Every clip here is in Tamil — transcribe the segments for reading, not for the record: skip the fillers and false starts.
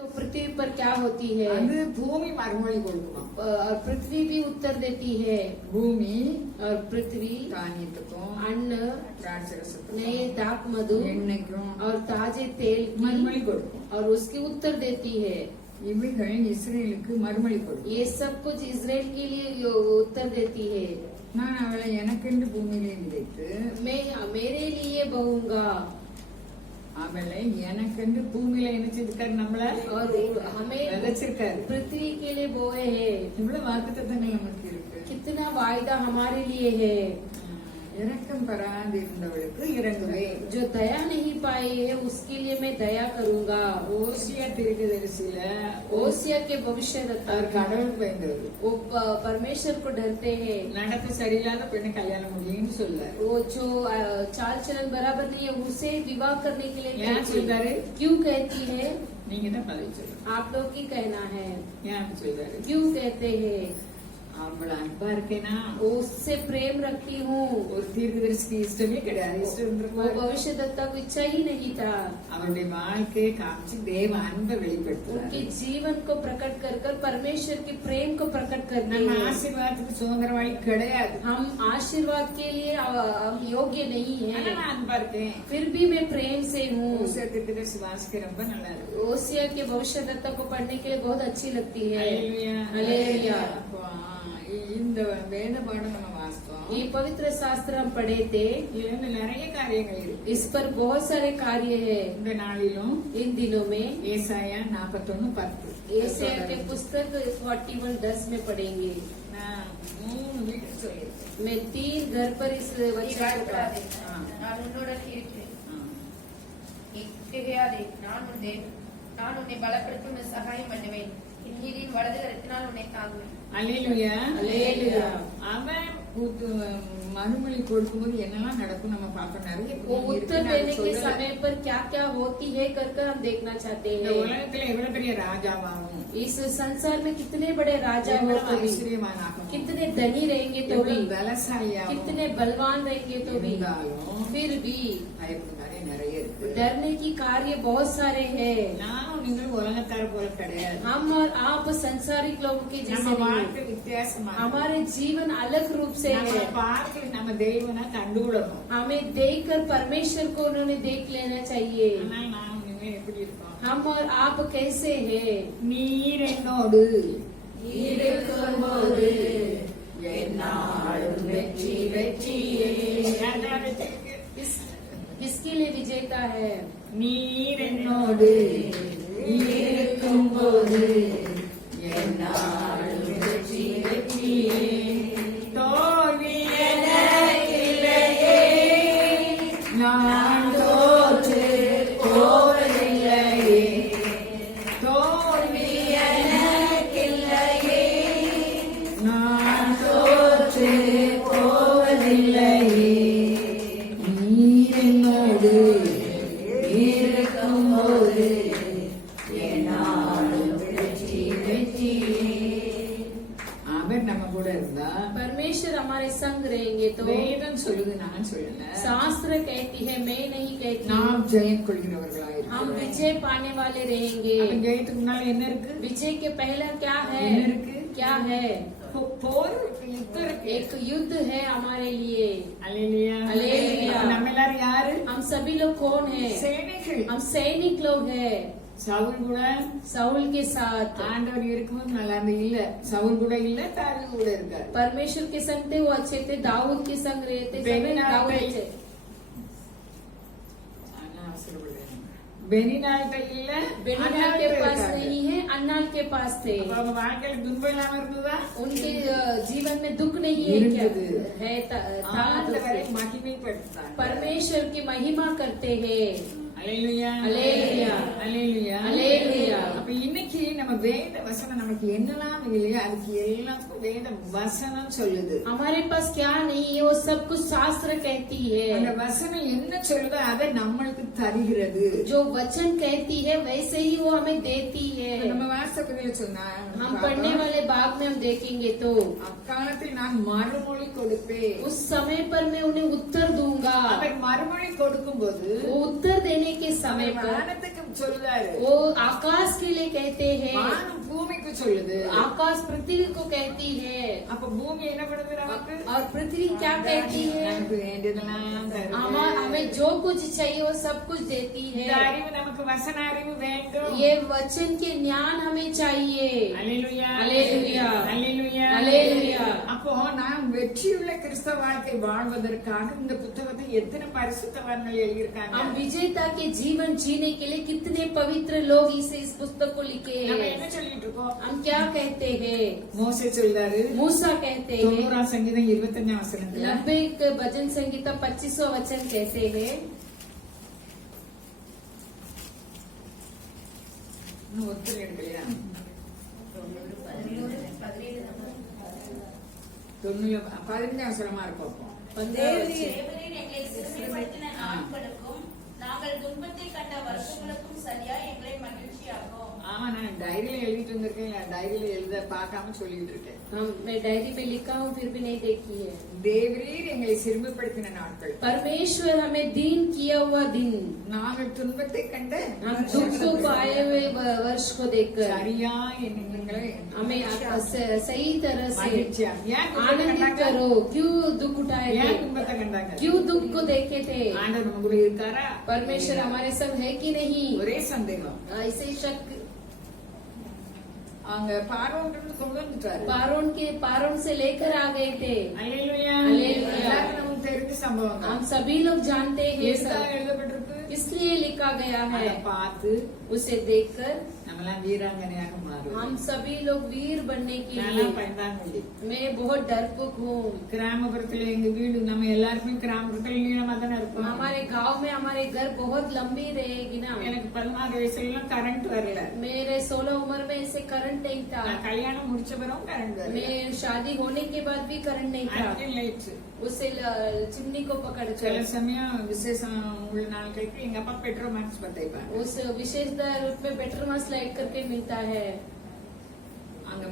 तो पृथ्वी पर क्या होती है भूमि मறுமொழி கொடுக்குமா और पृथ्वी भी उत्तर देती है। भूमि और पृथ्वी தானியத்துக்கும் अन्न திராட்சரசத்துக்கும் नए दाक मधु எண்ணெய்க்கும் और ताजे तेल की மறுமொழி கொடுக்கும் और उसकी उत्तर देती है। இவைகள் இஸ்ரேலுக்கு மறுமொழி கொடுக்கும்। ये सब कुछ इजराइल के लिए उत्तर देती है। நான் அவளை எனக்கென்று பூமியிலே விதைத்து मैं मेरे लिए बहुंगा அவளை எனக்கென்று பூமியில என்ன செய்திருக்காரு நம்மள और हमें விதைச்சிருக்காரு। पृथ्वी के लिए बोए है। இவ்வளவு வாக்குத்தத்தங்கள் நமக்கு இருக்கு। कितना वायदा हमारे लिए है। இரக்கம் பெறாதிருந்தவளுக்கு இறங்குவேன்। जो दया नहीं पाई है उसके लिए मैं दया करूंगा। ஓசியா தீர்க்கதரிசியில ओसिया के भविष्य அவர் கடவுள் பயந்தவர்। वो परमेश्वर को डरते हैं। நடப்பு சரியில்லாத பெண்ணை கல்யாணம் முடியும்னு சொல்றாரு। वो जो चाल चलन बराबर नहीं है उसे विवाह करने के लिए ஏன் சொல்றாரு? क्यों कहती है? நீங்க தான் பதில் சொல்லுங்க। आप लोग की कहना है ஏன் சொல்றாரு? क्यों कहते हैं? அவள அன்பா இருக்கேனா उससे प्रेम रखती हूँ। ஒரு தீர்க்கதரிசிக்கு இஷ்டமே கிடையாது। இஷ்டம் वो இருந்திருக்கும் भविष्य दत्ता को इच्छा ही नहीं था। அவருடைய வாழ்க்கையை காமிச்சு தேவ அன்பை வெளிப்படுத்துறாரு। उनके जीवन को प्रकट कर कर परमेश्वर के प्रेम को प्रकट करते நம்ம हैं। ஆசீர்வாதத்துக்கு சுதந்திரவாளி கிடையாது। हम आशीर्वाद के लिए हम योग्य नहीं ஆனா है। நான் அன்பா இருக்கேன்। फिर भी मैं प्रेम से हूँ। ஓசியா தீர்க்கதரிசி வாசிக்க ரொம்ப நல்லா இருக்கு। ओसिया के भविष्य दत्ता को पढ़ने के लिए बहुत अच्छी लगती है। ஹல்லேலூயா हालेलुया। அப்போ, இந்த வேத பாடம் நம்ம வாசித்தோம்। ये पवित्र शास्त्र हम पढ़े थे। இதுல இருந்து நிறைய காரியங்கள் இருக்கு। इस पर बहुत सारे कार्य है। இந்த நாளிலும் इन दिनों में ஏசாயா 41:10 एशिया के पुस्तक 41:10 में पढ़ेंगे। நான் 3 வீட்டு சொல்லியிருக்கேன்। मैं 3 घर पर इस वचन को पढ़ा- நான் உன்னுடன் இருக்கிறேன். ஆ. நீ திகையாதே. நான் உன்னை பலப்படுத்தும் சகாயம் பண்ணுவேன். என் நீரின் வலது கரத்தினால் உன்னை தாங்குவேன். அல்லேலூயா அல்லேலூயா। அவன் மறுமொழி கொடுக்கும்போது என்னெல்லாம் நடக்கும் நம்ம பார்க்க நிறைய वो उत्तर देने के சொல்லல। समय पर क्या क्या होती है कर कर हम देखना चाहते இந்த हैं। உலகத்துல எவ்வளவு பெரிய ராஜாவாகும், इस संसार में कितने बड़े राजा हो எவ்வளவு तो भी, ஐஸ்வர்யவானாகும், कितने धनी रहेंगे तो भी, எவ்வளவு பலசாலியாகும், कितने बलवान रहेंगे तो भी, இருந்தாலும் फिर भी பயப்படும் காரியம் நிறைய இருக்கு। डरने की कार्य बहुत सारे हैं। நானும் நீங்கள் உலகத்தார் போல கிடையாது। हम और आप संसारिक लोगों के जैसे நம்ம नहीं வாழ்க்கை हैं। வித்தியாசமா இருக்கு। हमारे जीवन अलग रूप से நம்ம है। பார்த்து நம்ம தெய்வனை கண்டுவிடணும்। हमें देखकर परमेश्वर को उन्होंने देख लेना चाहिए। ஆனா நான் நீங்கள் எப்படி இருக்கோம்? हम और आप कैसे हैं? நீர் என்னோடு இருக்கும்போது என்னாலும் வெற்றி வெற்றியே। யாருக்கெல்லாம் வெற்றி இருக்கு? किसके लिए विजेता है? நீர் என்னோடு இருக்கும்போது என்னாலும் வெற்றி வெற்றியே। தோல்வி எனக்கில்லையே, நான் தோற்று போவதில்லையே। தோல்வி எனக்கில்லையே, நான் தோற்று போவதில்லையே। நீர் என்னோடு இருக்கும்போது என்னாலும் வெற்றி வெற்றியே। அவர் நம்ம கூட இருந்தா परमेश्वर हमारे संग रहेंगे तो வேதம் சொல்லுது, நான் சொல்லல, शास्त्र कहती है, मैं नहीं कहती। நாம் ஜெயம் கொள்கிறவர்களாய் हम இருக்கிறோம்। विजय पाने वाले रहेंगे। அப்ப ஜெயத்துக்கு முன்னால என்ன இருக்கு? विजय के पहला क्या है? என்ன இருக்கு? क्या है? போர் இருக்கு, யுத்தம் இருக்கு। एक युद्ध है हमारे लिए। அல்லேலூயா அல்லேலூயா। அப்ப நம்ம எல்லாரும் யாரு? हम सभी लोग कौन है? சேனைகள்। हम सैनिक लोग हैं। சவுல் கூட साउल के साथ ஆண்டவர் இருக்கும்போது நல்லா இருந்தது இல்ல। சவுல் கூட இல்ல, தாவீது கூட இருக்காரு। परमेश्वर के संग थे, वो अच्छे थे। दाऊद के संग रहते दाऊद अच्छे। ஆனா அவசரப்படுறேன்। பெனினால்ட்ட இல்ல, बेनीनाल के पास नहीं है, अन्नाल के पास थे। அப்ப அவங்க வாழ்க்கையில துன்பம் இல்லாம இருந்ததா? उनके जीवन में दुख नहीं है क्या? है था ஆண்டவரை மகிமைப்படுத்தாங்க। परमेश्वर की महिमा करते हैं। அல்லேலூயா அல்லேலூயா। அல்லேலூயா அல்லேலூயா। அப்ப இன்னைக்கு நம்ம வேத வசனம் நமக்கு என்னெல்லாம் இல்லையா, அதுக்கு எல்லாத்துக்கும் வேத வசனம் சொல்லுது। हमारे पास क्या नहीं है वो सब कुछ शास्त्र कहती அந்த है। வசனம் என்ன சொல்லுதோ அதை நம்மளுக்கு தருகிறது। जो वचन कहती है वैसे ही वो हमें देती है। நம்ம வாச வாசகத்தில் சொன்னான் हम पढ़ने वाले भाग में हम देखेंगे तो அக்காலத்தில் நான் மறுமொழி கொடுப்பேன். उस समय पर मैं उन्हें उत्तर दूंगा। அவர் மறுமொழி கொடுக்கும் போது वो उत्तर देने के समय पर வானத்துக்கு சொல்லுதாரு, वो आकाश के लिए कहते हैं, வானம் பூமிக்கு சொல்லுது. आकाश पृथ्वी को कहती है அப்ப பூமி என்ன பண்ணுது நமக்கு? और पृथ्वी क्या कहती है? நமக்கு வேண்டியதெல்லாம் தருது. हमें जो कुछ चाहिए वो सब कुछ देती இந்த है। அறிவு நமக்கு வசன அறிவு வேண்டும். ये वचन के ज्ञान हमें चाहिए। அல்லேலூயா, அல்லேலூயா, அல்லேலூயா, அல்லேலூயா। அப்போ நாம் வெற்றியுள்ள கிறிஸ்தவ வாழ்க்கை வாழ்வதற்காக இந்த புத்தகத்தை எத்தனை பரிசுத்தவான்கள் எழுதியிருக்காங்க. हम विजेता के जीवन जीने के लिए कितने पवित्र लोग इस पुस्तक को लिखे நம்ம हैं। என்ன சொல்லிட்டு இருக்கோம்? हम क्या कहते हैं? மோசே சொல்றாரு, मूसा कहते हैं, 90 சங்கீதம் 25 வசனத்துல 90 के भजन संगीता 25वां वचन कहते हैं, இன்னும் ஒருத்தர் எடுக்கலையா? 15 வசனமா இருக்கும். அப்போ 15 वचन। தேவரீர் எங்களை சிறுமைப்படுத்தின நாட்களுக்கும் நாங்கள் துன்பத்தை கண்ட வருஷங்களுக்கும் சரியா எங்களை மகிழ்ச்சியாக்கும். ஆமா, நான் டைரியில எழுதிட்டு வந்திருக்கேன். டைரியில எழுத பார்க்காம சொல்லிட்டு இருக்கேன். मैं डायरी में लिखा हूँ फिर भी नहीं देखी है। தேவரீர் எங்களை சிறுமைப்படுத்தின நாட்கள், परमेश्वर हमें दीन किया हुआ दिन, நாங்கள் துன்பத்தை கண்ட हम दुख को पाए हुए वर्ष को देखकर சரியா எங்களை हमें सही तरह से மகிழ்ச்சியா. ஏன் துன்பத்தை आनंदित கண்டாங்க? करो। क्यों दुख उठाए ஏன் थे? துன்பத்தை கண்டாங்க? क्यों दुख को देखे थे? ஆண்டவர் நம்ம கூட இருக்காரா? परमेश्वर हमारे संग है कि नहीं? ஒரே சந்தேகம். ऐसे शक அங்க பார்வோன் கொண்டு வந்துட்டாரு. पारोन से लेकर आ गए थे। அல்லேலூயா, அல்லேலூயா। எல்லாருக்கும் நமக்கு தெரிஞ்ச சம்பவம் தான். हम सभी लोग जानते हैं ये எதுக்காக सब எழுதப்பட்டிருக்கு? इसलिए लिखा गया है। அதை பார்த்து उसे देखकर நம்மலாம் வீராங்கனையாக மாறுவோம். हम सभी लोग वीर बनने के நான்லாம் लिए பயந்தாங்கொள்ளி. मैं बहुत डरपोक हूँ। கிராமப்புறத்துல எங்க வீடு, நம்ம எல்லாருக்குமே கிராமப்புறத்துல நீளமா தானே இருக்கும். हमारे गांव में हमारे घर बहुत लंबी रहेगी ना। எனக்கு 16 வயசுல கரண்ட் வரல. मेरे 16 उम्र में ऐसे करंट नहीं था। நான் கல்யாணம் முடிச்ச பிறகும் கரண்ட் வரல. मैं शादी होने के बाद भी करंट नहीं था। Until light. उसे चिमनी को पकड़ சில कर சமயம் விசேஷம் உள்ள நாட்களுக்கு எங்க அப்பா பெட்ரோல் மார்க்ஸ் பத்தைப்பாங்க. उस विशेषता रूप में पेट्रोमास लाइट करके मिलता है। அங்க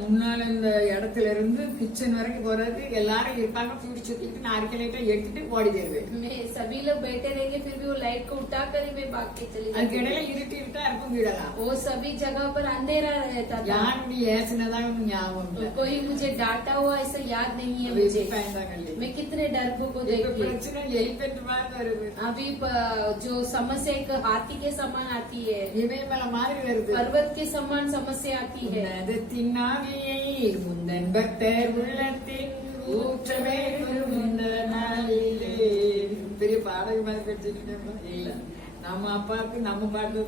முன்னால இந்த இடத்துல இருந்து கிச்சன் வரைக்கும் போறது எல்லாரும் இருப்பாங்க. தூடி சுத்திட்டு நாரிக்கல் லைட்டா எடுத்துட்டு ஓடி போயிருவேன். मैं सभी लोग बैठे रहेंगे फिर भी वो लाइट को उठा कर ही मैं भाग के चली அதுக்கு जाती இடையில थी। இருட்டா இருக்கும் வீடெல்லாம். वो सभी जगह पर अंधेरा रहता था। யாருடைய ஏசினதான் ஞாபகம் तो இல்லை. कोई मुझे डांटा हुआ ऐसा याद नहीं है அது मुझे। பயந்தாங்கள்ளி. मैं कितने डरपोक को இப்ப देखी। பிரச்சனை எலிபென்ட் மாதிரி வருது. अभी जो समस्या एक हाथी के समान आती है, இமயமல மாதிரி வருது. पर्वत के समान समस्या आती है। உன்னதத்தின் ஆவியை முந்தன் பக்தர் உள்ளத்தில் ஊற்ற வேண்டும் இந்த நாளிலே. பெரிய பாடகி மாதிரி படிச்சுட்டு இல்ல, நம்ம அப்பாவுக்கு நம்ம பாட்டு.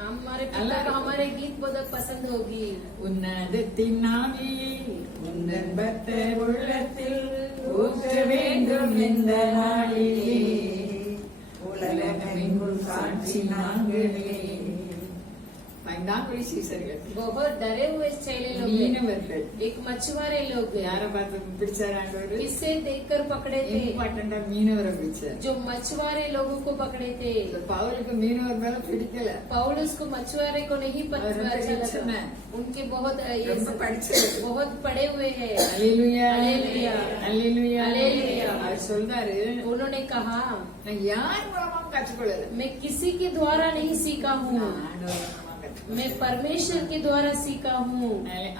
हमारे पिता को हमारे गीत बहुत पसंद होगी। உன்னதத்தின் ஆவியை முந்தன் பக்தர் உள்ளத்தில் ஊற்ற வேண்டும் இந்த நாளிலே. உலகமெங்கும் சாட்சி நாங்களே. பயந்தாங்குழி சீசர்கள், बहुत डरे हुए चेले लोग हैं। மீனவர்கள். एक मछुआरे लोग हैं। யார பார்த்து பிடிச்சாரு ஆண்டவர்? किससे देखकर पकड़े थे? இம்பார்ட்டண்டா மீனவரை பிடிச்சார். जो मछुआरे लोगों को पकड़े थे। இந்த பவுலுக்கு மீனவர் மேல பிடிக்கல. पौलुस को मछुआरे को नहीं और अच्छा टेंशन लगा। है। उनके बहुत ரொம்ப படிச்சது. बहुत पड़े हुए हैं। அல்லேலூயா, அல்லேலூயா, அல்லேலூயா, அல்லேலூயா। அவர் சொல்றாரு, उन्होंने कहा நான் யார் மூலமாவும் கற்றுக்கொள்ளல. मैं किसी के द्वारा नहीं सीखा हूँ, நான் ஆண்டவர் மூலமா கற்றுக்கொள்ளேன். मैं परमेश्वर के द्वारा सीखा हूँ।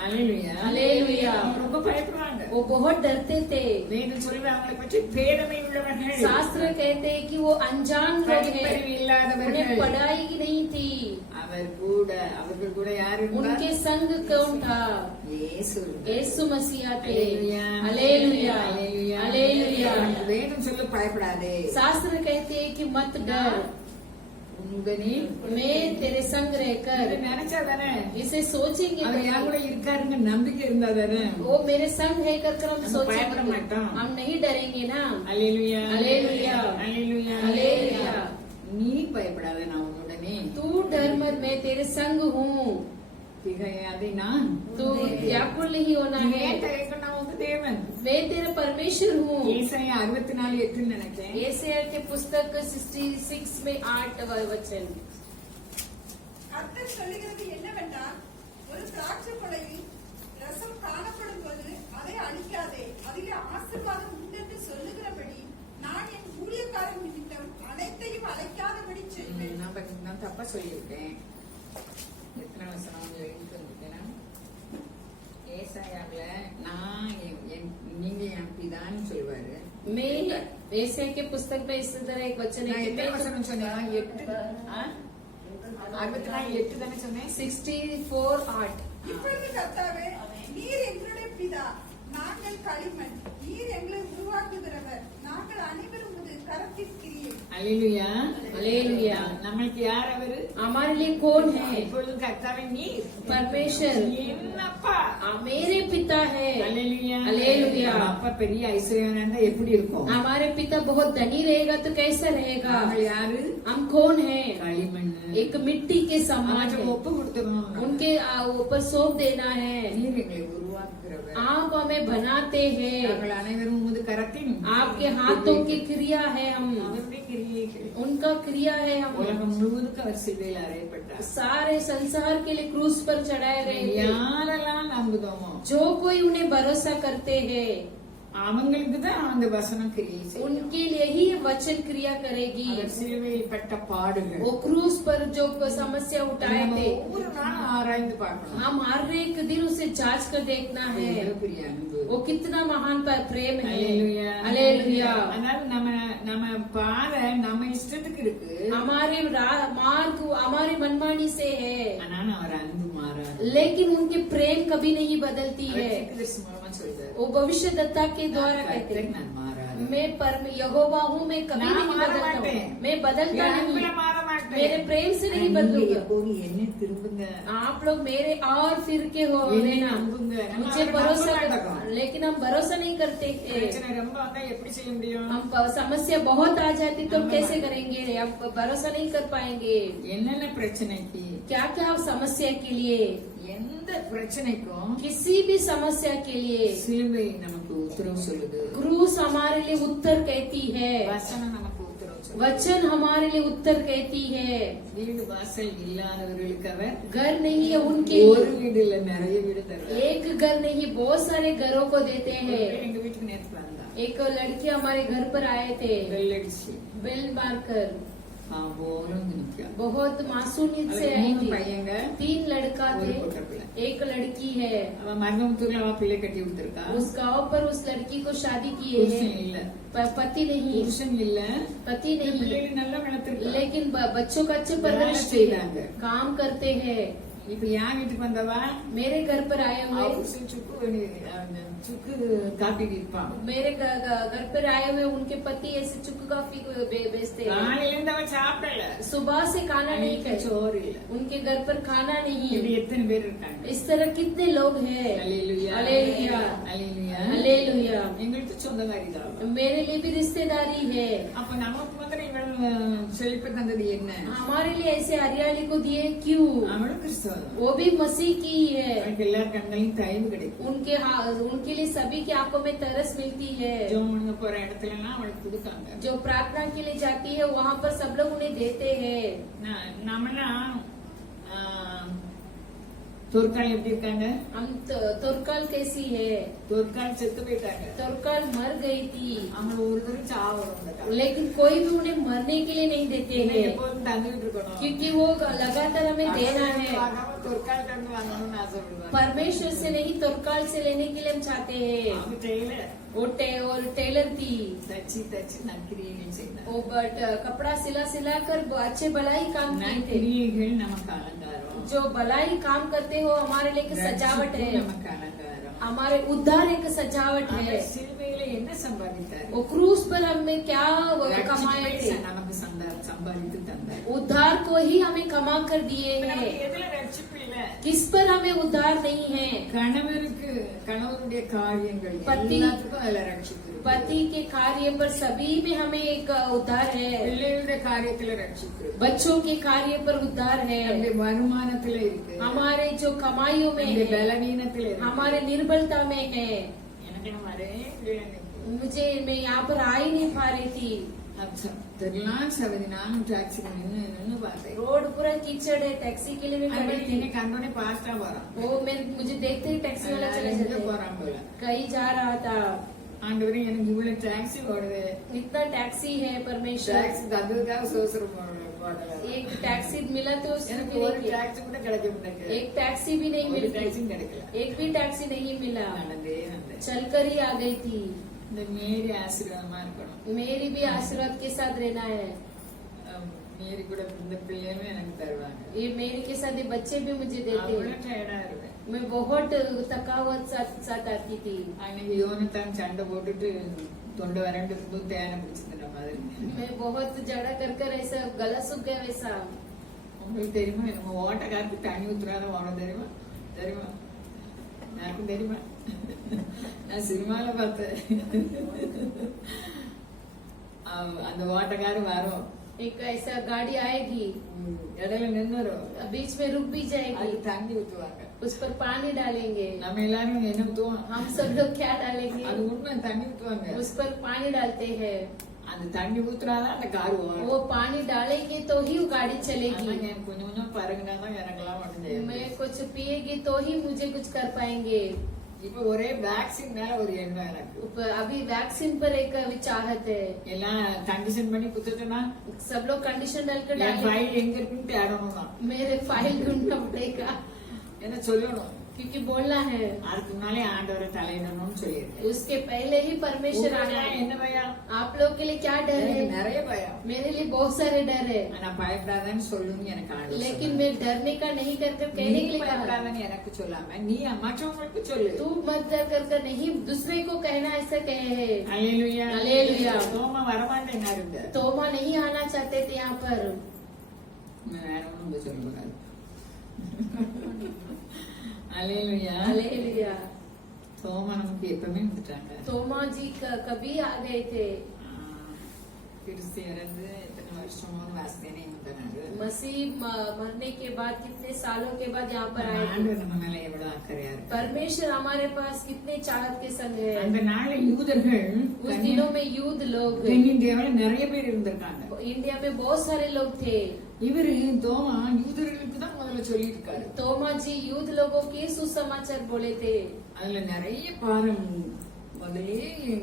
அல்லேலூயா, அல்லேலூயா। அவங்க ரொம்ப பயப்படுவாங்க. वो बहुत डरते थे। வேதம் சொல்லுது அவங்களை பற்றி பேதமை உள்ளவர்கள், शास्त्र कहते हैं कि वो अनजान लोग படிப்பறிவு हैं, இல்லாதவர்கள். उन्हें पढ़ाई की नहीं थी। அவர்கள் கூட யாரு இருந்தார்? उनके संग कौन था? இயேசு. यीशु मसीह थे। அல்லேலூயா, हालेलुया, அல்லேலூயா, हालेलुया। வேதம் சொல்லு பயப்படாதே. शास्त्र कहते हैं कि मत डर, உங்கனே मैं तेरे संग இதை रहकर। நினைச்சாதானே, इसे सोचेंगे அவர் யார் கூட இருக்காருங்க நம்பிக்கை இருந்தாதானே. वो मेरे संग है कर हम हम பயப்பட सोचेंगे, மாட்டோம்। हम नहीं डरेंगे ना। அல்லேலூயா, அல்லேலூயா, அல்லேலூயா, हालेलुया। நீ பயப்படாத, நான் உன்னுடனே. तू डर मत, मैं तेरे संग हूँ। திகையாதே, நான் तू व्याकुल नहीं होना நீ है, ஏன் தயக்கம்? நான் உங்க தேவன். मैं तेरा परमेश्वर हूँ। ஏசாயா 64:8 நினைச்சேன். एशिया के पुस्तक 66 में 8 वचन। கர்த்தர் சொல்லுகிறது என்னவென்றால், ஒரு திராட்சை கொலையில் ரசம் காணப்படும் போது அதை அழிக்காதே, அதிலே ஆசீர்வாதம் உண்டென்று சொல்லுகிறபடி நான் என் ஊழியக்காரன் நிமித்தம் அனைத்தையும் அழைக்காதபடி செய்வேன். நான் தப்பா சொல்லியிருக்கேன். எத்தனை வசனம் எழுதி வந்துட்டேன். ஏசாயாவுல நான் நீங்க என் பிதான்னு சொல்லுவாரு. मैं ऐसे के पुस्तक में इस तरह एक वचन நான் है எத்தனை कि வசனம் சொன்னேன்? 8 தானே சொன்னேன். 64:8 இப்பொழுது கர்த்தாவே, நீர் எங்களுடைய பிதா, நாங்கள் களிமண், நீர் எங்களை உருவாக்குகிறவர், நாங்கள் அனைவரும் உமது கரத்தின் கிரியை. அல்லேலூயா, हालेलुया। நம்மளுக்கு யார் அவரு? हमारे लिए कौन है? இப்பொழுது கர்த்தாவே நீர் परमेश्वर என்னப்பா? मेरे पिता है। அல்லேலூயா, அல்லேலூயா। நம்ம அப்பா பெரிய ஐஸ்வர்யவானா இருந்தா எப்படி இருக்கும்? हमारे पिता बहुत धनी रहेगा तो कैसा रहेगा? நாங்கள் யாரு? हम कौन है? களிமண். एक मिट्टी के समान அவனுக்கு है। ஒப்பு கொடுத்துடணும். उनके ऊपर सौंप देना है। நீர் எங்களை உருவாக்குகிறவர். आप हमें बनाते हैं, நாங்கள் அனைவரும் உமது கரத்தின் आपके हाथों की क्रिया है। हम அவருடைய கிரியைகள். उनका क्रिया है। हम உலகம் முழுவதுக்கு அவர் சிலுவையில் அறையப்பட்டார். सारे संसार के लिए क्रूस पर चढ़ाए गए थे। யாரெல்லாம் நம்புதோமோ जो कोई उन्हें भरोसा करते हैं அவங்களுக்கு தான் அந்த வசனம் கிரியை செய்யும். उनके लिए ही वचन क्रिया करेगी। அவர் சிலுவையில் பட்ட பாடுகள் वो क्रूस पर जो समस्या उठाए நம்ம थे, ஒவ்வொரு நாளும் ஆராய்ந்து பார்க்கணும். हम हर एक दिन उसे जांच कर देखना है। எவ்வளவு பெரிய அன்பு. वो कितना महान प्रेम है। அல்லேலூயா. हालेलुया। அதாவது நம்ம பாதை நம்ம இஷ்டத்துக்கு இருக்கு. हमारे मार्ग हमारी मनमानी से है, ஆனா அவர் அன்பு மாறாது. लेकिन उनकी प्रेम कभी नहीं बदलती அவர் है। தீர்க்கதரிசி மூலமா சொல்றாரு. वो भविष्य दत्ता के द्वारा कहते கர்த்தர் हैं, நான் மாறாது. मैं यहोवा हूँ, मैं कभी நான் नहीं மாற बदलता மாட்டேன். हूँ, मैं बदलता என் அன்புல नहीं, மாற மாட்டேன். मेरे प्रेम से नहीं நீங்க बदलूंगा। எப்போதும் என்னை திரும்புங்க. आप लोग मेरे और फिर के हो என்னை लेना, நம்புங்க. நம்ம मुझे அவரை भरोसा நம்ப மாட்டோம். लेकिन हम भरोसा नहीं करते हैं। பிரச்சனை ரொம்ப வந்தா எப்படி செய்ய முடியும்? हम समस्या बहुत आ जाती तो हम कैसे करेंगे? हम भरोसा नहीं कर पाएंगे। என்னென்ன பிரச்சனைக்கு क्या क्या समस्या के लिए, எந்த பிரச்சனைக்கும் किसी भी समस्या के लिए சிலுவை நமக்கு உத்தரவு சொல்லுது. क्रूस हमारे लिए उत्तर कहती है, வசனம் நமக்கு உத்தரவு சொல்லுது. वचन हमारे लिए उत्तर कहती है। வீடு வாசல் இல்லாதவர்களுக்கு அவர் घर नहीं है उनके ஒரு लिए, வீடு இல்ல நிறைய வீடு தருவார். एक घर नहीं बहुत सारे घरों को देते हैं। எங்க வீட்டுக்கு நேற்று வந்தா एक लड़की हमारे घर पर आए थे, பெல் அடிச்சு बेल मारकर, போரும் நிற்கா. बहुत मासूमियत से आई மூணு थी। பையங்க 3 लड़का ஒரு थे, பொட்டை பிள்ளை. एक लड़की है। அவன் மருமத்தூர்ல அவ பிள்ளை கட்டி கொடுத்திருக்கா. उस गांव पर उस लड़की को शादी किए புருஷன் हैं, இல்ல पति नहीं, புருஷன் இல்ல पति नहीं, பிள்ளைகள் நல்லா வளர்த்திருக்கா. लेकिन बच्चों का अच्छे परवरिश வேலை செய்றாங்க. काम करते हैं। இப்ப என் வீட்டுக்கு வந்தவா मेरे घर पर आए அவ हुए, புருஷன் சுக்கு காப்பி விற்பான். मेरे घर पर आए हुए उनके पति ऐसे चुक कॉफी बेचते हैं। காலையில இருந்து அவ சாப்பிடல. सुबह से खाना नहीं வீட்டுல खाते, சோறு இல்ல. उनके घर पर खाना नहीं இப்படி है। எத்தனை பேர் இருக்காங்க? इस तरह कितने लोग हैं। அல்லேலூயா. அல்லேலூயா। அல்லேலூயா. हालेलुया। எங்களுக்கு சொந்தக்காரி தான். मेरे लिए भी रिश्तेदारी है। அப்ப நமக்கு மாத்திரம் இவள் செழிப்பு தந்தது என்ன? हमारे लिए ऐसे हरियाली को दिए क्यों? அவளும் கிறிஸ்தவம். वो भी मसीह की ही है। அவளுக்கு எல்லார் கண்களையும் தயவு கிடைக்கும். उनके लिए सभी की आंखों में तरस मिलती है। ஜோமுங்க போற இடத்துல எல்லாம் அவளுக்கு கொடுக்காங்க. जो प्रार्थना के लिए जाती है वहाँ पर सब लोग उन्हें देते हैं। நம்மலாம் துர்கால் எப்படி இருக்காங்க? हम तुरकाल कैसी है? துர்கால் செத்து போயிட்டாங்க. तुरकाल मर गई थी, அவங்க ஒரு தடவை சாவு வரும். लेकिन कोई भी उन्हें मरने के लिए नहीं देते हैं, எப்போதும் தந்துட்டு இருக்கணும். क्योंकि वो लगातार हमें देना है। துர்கால் தந்து வாங்கணும்னு ஆசைப்படுவாங்க. परमेश्वर से नहीं तुरकाल से लेने के लिए हम चाहते हैं। அவங்க டெய்லர் वो और टेलर थी, தச்சு தச்சு நற்கிரியைகள் செய்தார். वो बट कपड़ा सिला सिला कर अच्छे भलाई काम किए थे। நற்கிரியைகள் நமக்கு அலங்காரம். जो भलाई काम करते हो हमारे लिए एक सजावट है, நமக்கு அலங்காரம். हमारे उद्धार एक सजावट है। அவர் சிலுவையில என்ன சம்பாதித்தார்? वो क्रूस पर हमें क्या कमाए थे? ரட்சிப்பை நமக்கு சம்பாதித்து தந்தார். उद्धार को ही हमें कमा कर दिए நமக்கு हैं। எதுல ரட்சிப்பு இல்ல? किस पर हमें उद्धार नहीं है? கணவருடைய காரியங்கள் பத்தி- எல்லாத்துக்கும் அதுல ரட்சிப்பு இருக்கு. पति के कार्य पर सभी में हमें एक उद्धार है, பிள்ளைகளுடைய காரியத்துல ரட்சிப்பு இருக்கு. बच्चों के कार्य पर उद्धार है, நம்முடைய வருமானத்துல இருக்கு. हमारे जो कमाइयों में நம்முடைய है, பலவீனத்துல இருக்கு. हमारे निर्बलता में है। எனக்கு நம்ம அதே பிள்ளைங்க. मैं यहाँ पर आ ही नहीं पा रही थी। தெரியலாம் சபதி நானும் டாக்ஸி நின்னு பார்த்தேன். रोड पूरा कीचड़ है, टैक्सी के लिए भी खड़ी थी। நீங்க கண்டோனே பாஸ்டா போறான். वो मुझे देखते ही टैक्सी वाला चले जाते போறான் போல. कहीं जा रहा था। ஆண்டவரே எனக்கு இவ்வளவு டாக்ஸி ஓடுது. इतना टैक्सी है परमेश्वर। டாக்ஸி தந்துக்காக சோசரம் போடுறேன். एक टैक्सी मिला तो எனக்கு ஒரு டாக்ஸி கூட கிடைக்க மாட்டேங்குது. एक टैक्सी भी नहीं ஒரு मिली, டாக்ஸி கிடைக்கல. एक भी टैक्सी नहीं मिला। நடந்தே வந்தேன். चलकर ही आ गई थी। இந்த மேரி ஆசீர்வாதமா இருக்கணும். मेरी भी आशीर्वाद के साथ रहना है। மேரி கூட இந்த பிள்ளையுமே எனக்கு தருவாங்க. ये मेरी के साथ ये बच्चे भी मुझे देते அவ்வளவு हैं। டயர்டா இருப்பேன். मैं बहुत थकावट साथ आती थी। அன்னைக்கு யோனத்தான் சண்டை போட்டுட்டு தொண்டை வறண்டு தேனை பிடிச்சிருந்த மாதிரி. मैं बहुत झगड़ा कर ऐसा गला सूख गया वैसा। உங்களுக்கு தெரியுமா நம்ம ஓட்டக்காருக்கு தண்ணி ஊத்துறாத ஓட தெரியுமா? தெரியுமா? எனக்கும் தெரியுமா? நான் சினிமால பார்த்தேன். அந்த ஓட்டக்காரு வரும், एक ऐसा गाड़ी आएगी, இடையில நின்னுரும், बीच में रुक भी அது जाएगी, தண்ணி ஊத்துவாங்க. उस पर पानी डालेंगे। நம்ம எல்லாரும் என்ன ஊத்துவோம்? हम सब लोग क्या डालेंगे? அது உண்மை, தண்ணி ஊத்துவாங்க. उस पर पानी डालते हैं। அந்த தண்ணி ஊத்துறாதான் அந்த கார் ஓடும். वो पानी डालेंगे तो ही वो गाड़ी ஆனா चलेगी। எனக்கு கொஞ்சம் கொஞ்சம் பருகுனாதான் எனக்கெல்லாம் ஒண்ணும் செய்ய मैं முடியும். कुछ पिएगी तो ही मुझे कुछ कर पाएंगे। இப்ப ஒரே வேக்சின் மேல ஒரு எண்ணம் எனக்கு. अभी वैक्सीन पर एक चाहत है। எல்லாம் கண்டிஷன் பண்ணி குத்துட்டோம்னா सब लोग कंडीशन डालकर என் डालेंगे। ஃபைல் எங்க இருக்குன்னு தேடணும் தான். मेरे फाइल ढूंढना पड़ेगा என்ன சொல்லணும்? क्योंकि बोलना है। அதுக்கு முன்னாலே ஆண்டவரை தலையிடணும்னு சொல்லியிருக்கேன். उसके पहले ही परमेश्वर आना है। என்ன பயம்? आप लोगों के लिए क्या डर எனக்கு है? நிறைய பயம். मेरे लिए बहुत सारे डर है, ஆனா பயப்படாதன்னு சொல்லுன்னு எனக்கு ஆண்டவர் लेकिन சொன்னார். मैं डरने का नहीं कर நீ कहने के लिए कहा। பயப்படாதன்னு எனக்கு சொல்லாம நீ மற்றவங்களுக்கு சொல்லு. तू मत डर नहीं, दूसरे को कहना ऐसा कहे है। அல்லேலூயா. அல்லேலூயா. தோமா வரமாட்டேன்னாருங்க. तोमा नहीं आना चाहते थे यहाँ पर। வேற ஒண்ணும் சொல்லக்கூடாது. அல்லேலூயா. हालेलुया। தோமா நமக்கு எப்பவுமே வந்துட்டாங்க. तोमा जी कभी आ गए थे। கிறிஸ்து இறந்து எத்தனை வருஷமோன்னு வாசித்தேனே முந்தனாரு. मसीह मरने के बाद कितने सालों के बाद यहाँ पर आए थे। ஆண்டவர் நம்ம மேல எவ்வளவு அக்கறையா இருக்கு. परमेश्वर हमारे पास कितने चाहत के संग है। அந்த நாள்ல யூதர்கள் उस दिनों में युद्ध लोग தென்னிந்தியாவில நிறைய பேர் இருந்திருக்காங்க. इंडिया में बहुत सारे लोग थे। இவரு தோமா யூதர்களுக்கு தான் முதல்ல சொல்லி இருக்காரு. तोमा जी युद्ध लोगों के सुसमाचार बोले थे। அதுல நிறைய பாரம் முதலே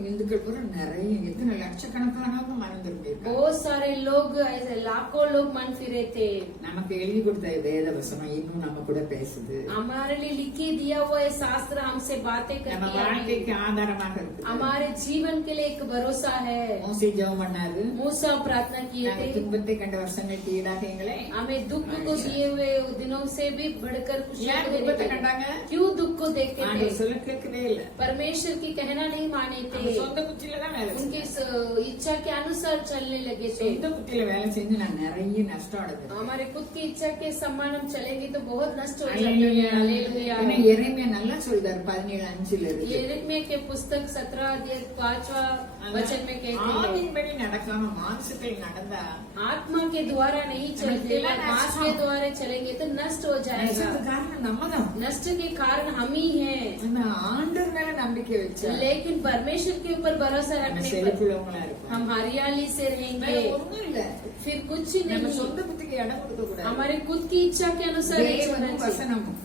இந்துக்கள் கூட நிறைய எத்தனை லட்சக்கணக்கானவங்க மனம் திரும்பியிருக்காங்க. बहुत सारे लोग ऐसे लाखों लोग मन फिरे थे। நமக்கு எழுதி கொடுத்த வேத வசனம் இன்னும் நம்ம கூட பேசுது. हमारे लिए लिखी दिया हुआ ये शास्त्र हमसे बातें நம்ம करती है। வாழ்க்கைக்கு ஆதாரமாக இருக்கு. हमारे जीवन के लिए एक भरोसा है। மோசே ஜெபம் பண்ணாரு, मूसा प्रार्थना किए நாங்கள் थे, துன்பத்தை கண்ட வருஷங்களுக்கு ஈடாக எங்களை. हमें दुख को दिए हुए दिनों से भी बढ़कर खुशी ஏன் को துன்பத்தை देते थे। கண்டாங்க? क्यों दुख को देखते थे? ஆண்டவர் சொல்ல கேட்கவே இல்லை. परमेश्वर की कहना नहीं माने அவங்க थे, சொந்த புத்தியில தான் வேலை उनकी செஞ்சாங்க. इच्छा के अनुसार चलने लगे थे। சொந்த புத்தியில வேலை செஞ்சு நான் நிறைய நஷ்டம் அடைஞ்சேன். हमारे खुद की इच्छा के समान हम चलेंगे तो बहुत नष्ट हो जाएंगे। அல்லேலூயா. हालेलुया। ஏன்னா எரேமியா நல்லா சொல்றாரு 17:5 இருக்கு. यिर्मयाह के पुस्तक 17 अध्याय 5वां वचन में कहते हैं, ஆவியின்படி நடக்காம மாம்சத்தில் நடந்தா आत्मा के द्वारा नहीं चलते, मांस के द्वारा चलेंगे तो नष्ट हो जाएगा। நஷ்டத்துக்கு காரணம் நம்ம தான். नष्ट के कारण हम ही हैं। ஆனா ஆண்டவர் மேல நம்பிக்கை வச்சா लेकिन परमेश्वर के ऊपर भरोसा நம்ம रखने पर செழிப்புள்ளவங்களா இருப்போம். हम हरियाली से வேற रहेंगे। ஒண்ணும் இல்ல. फिर कुछ ही நம்ம नहीं, சொந்த புத்திக்கு இடம் கொடுக்க கூடாது. हमारे खुद की इच्छा के अनुसार नहीं चलना தேவனும் चाहिए। வசனமும்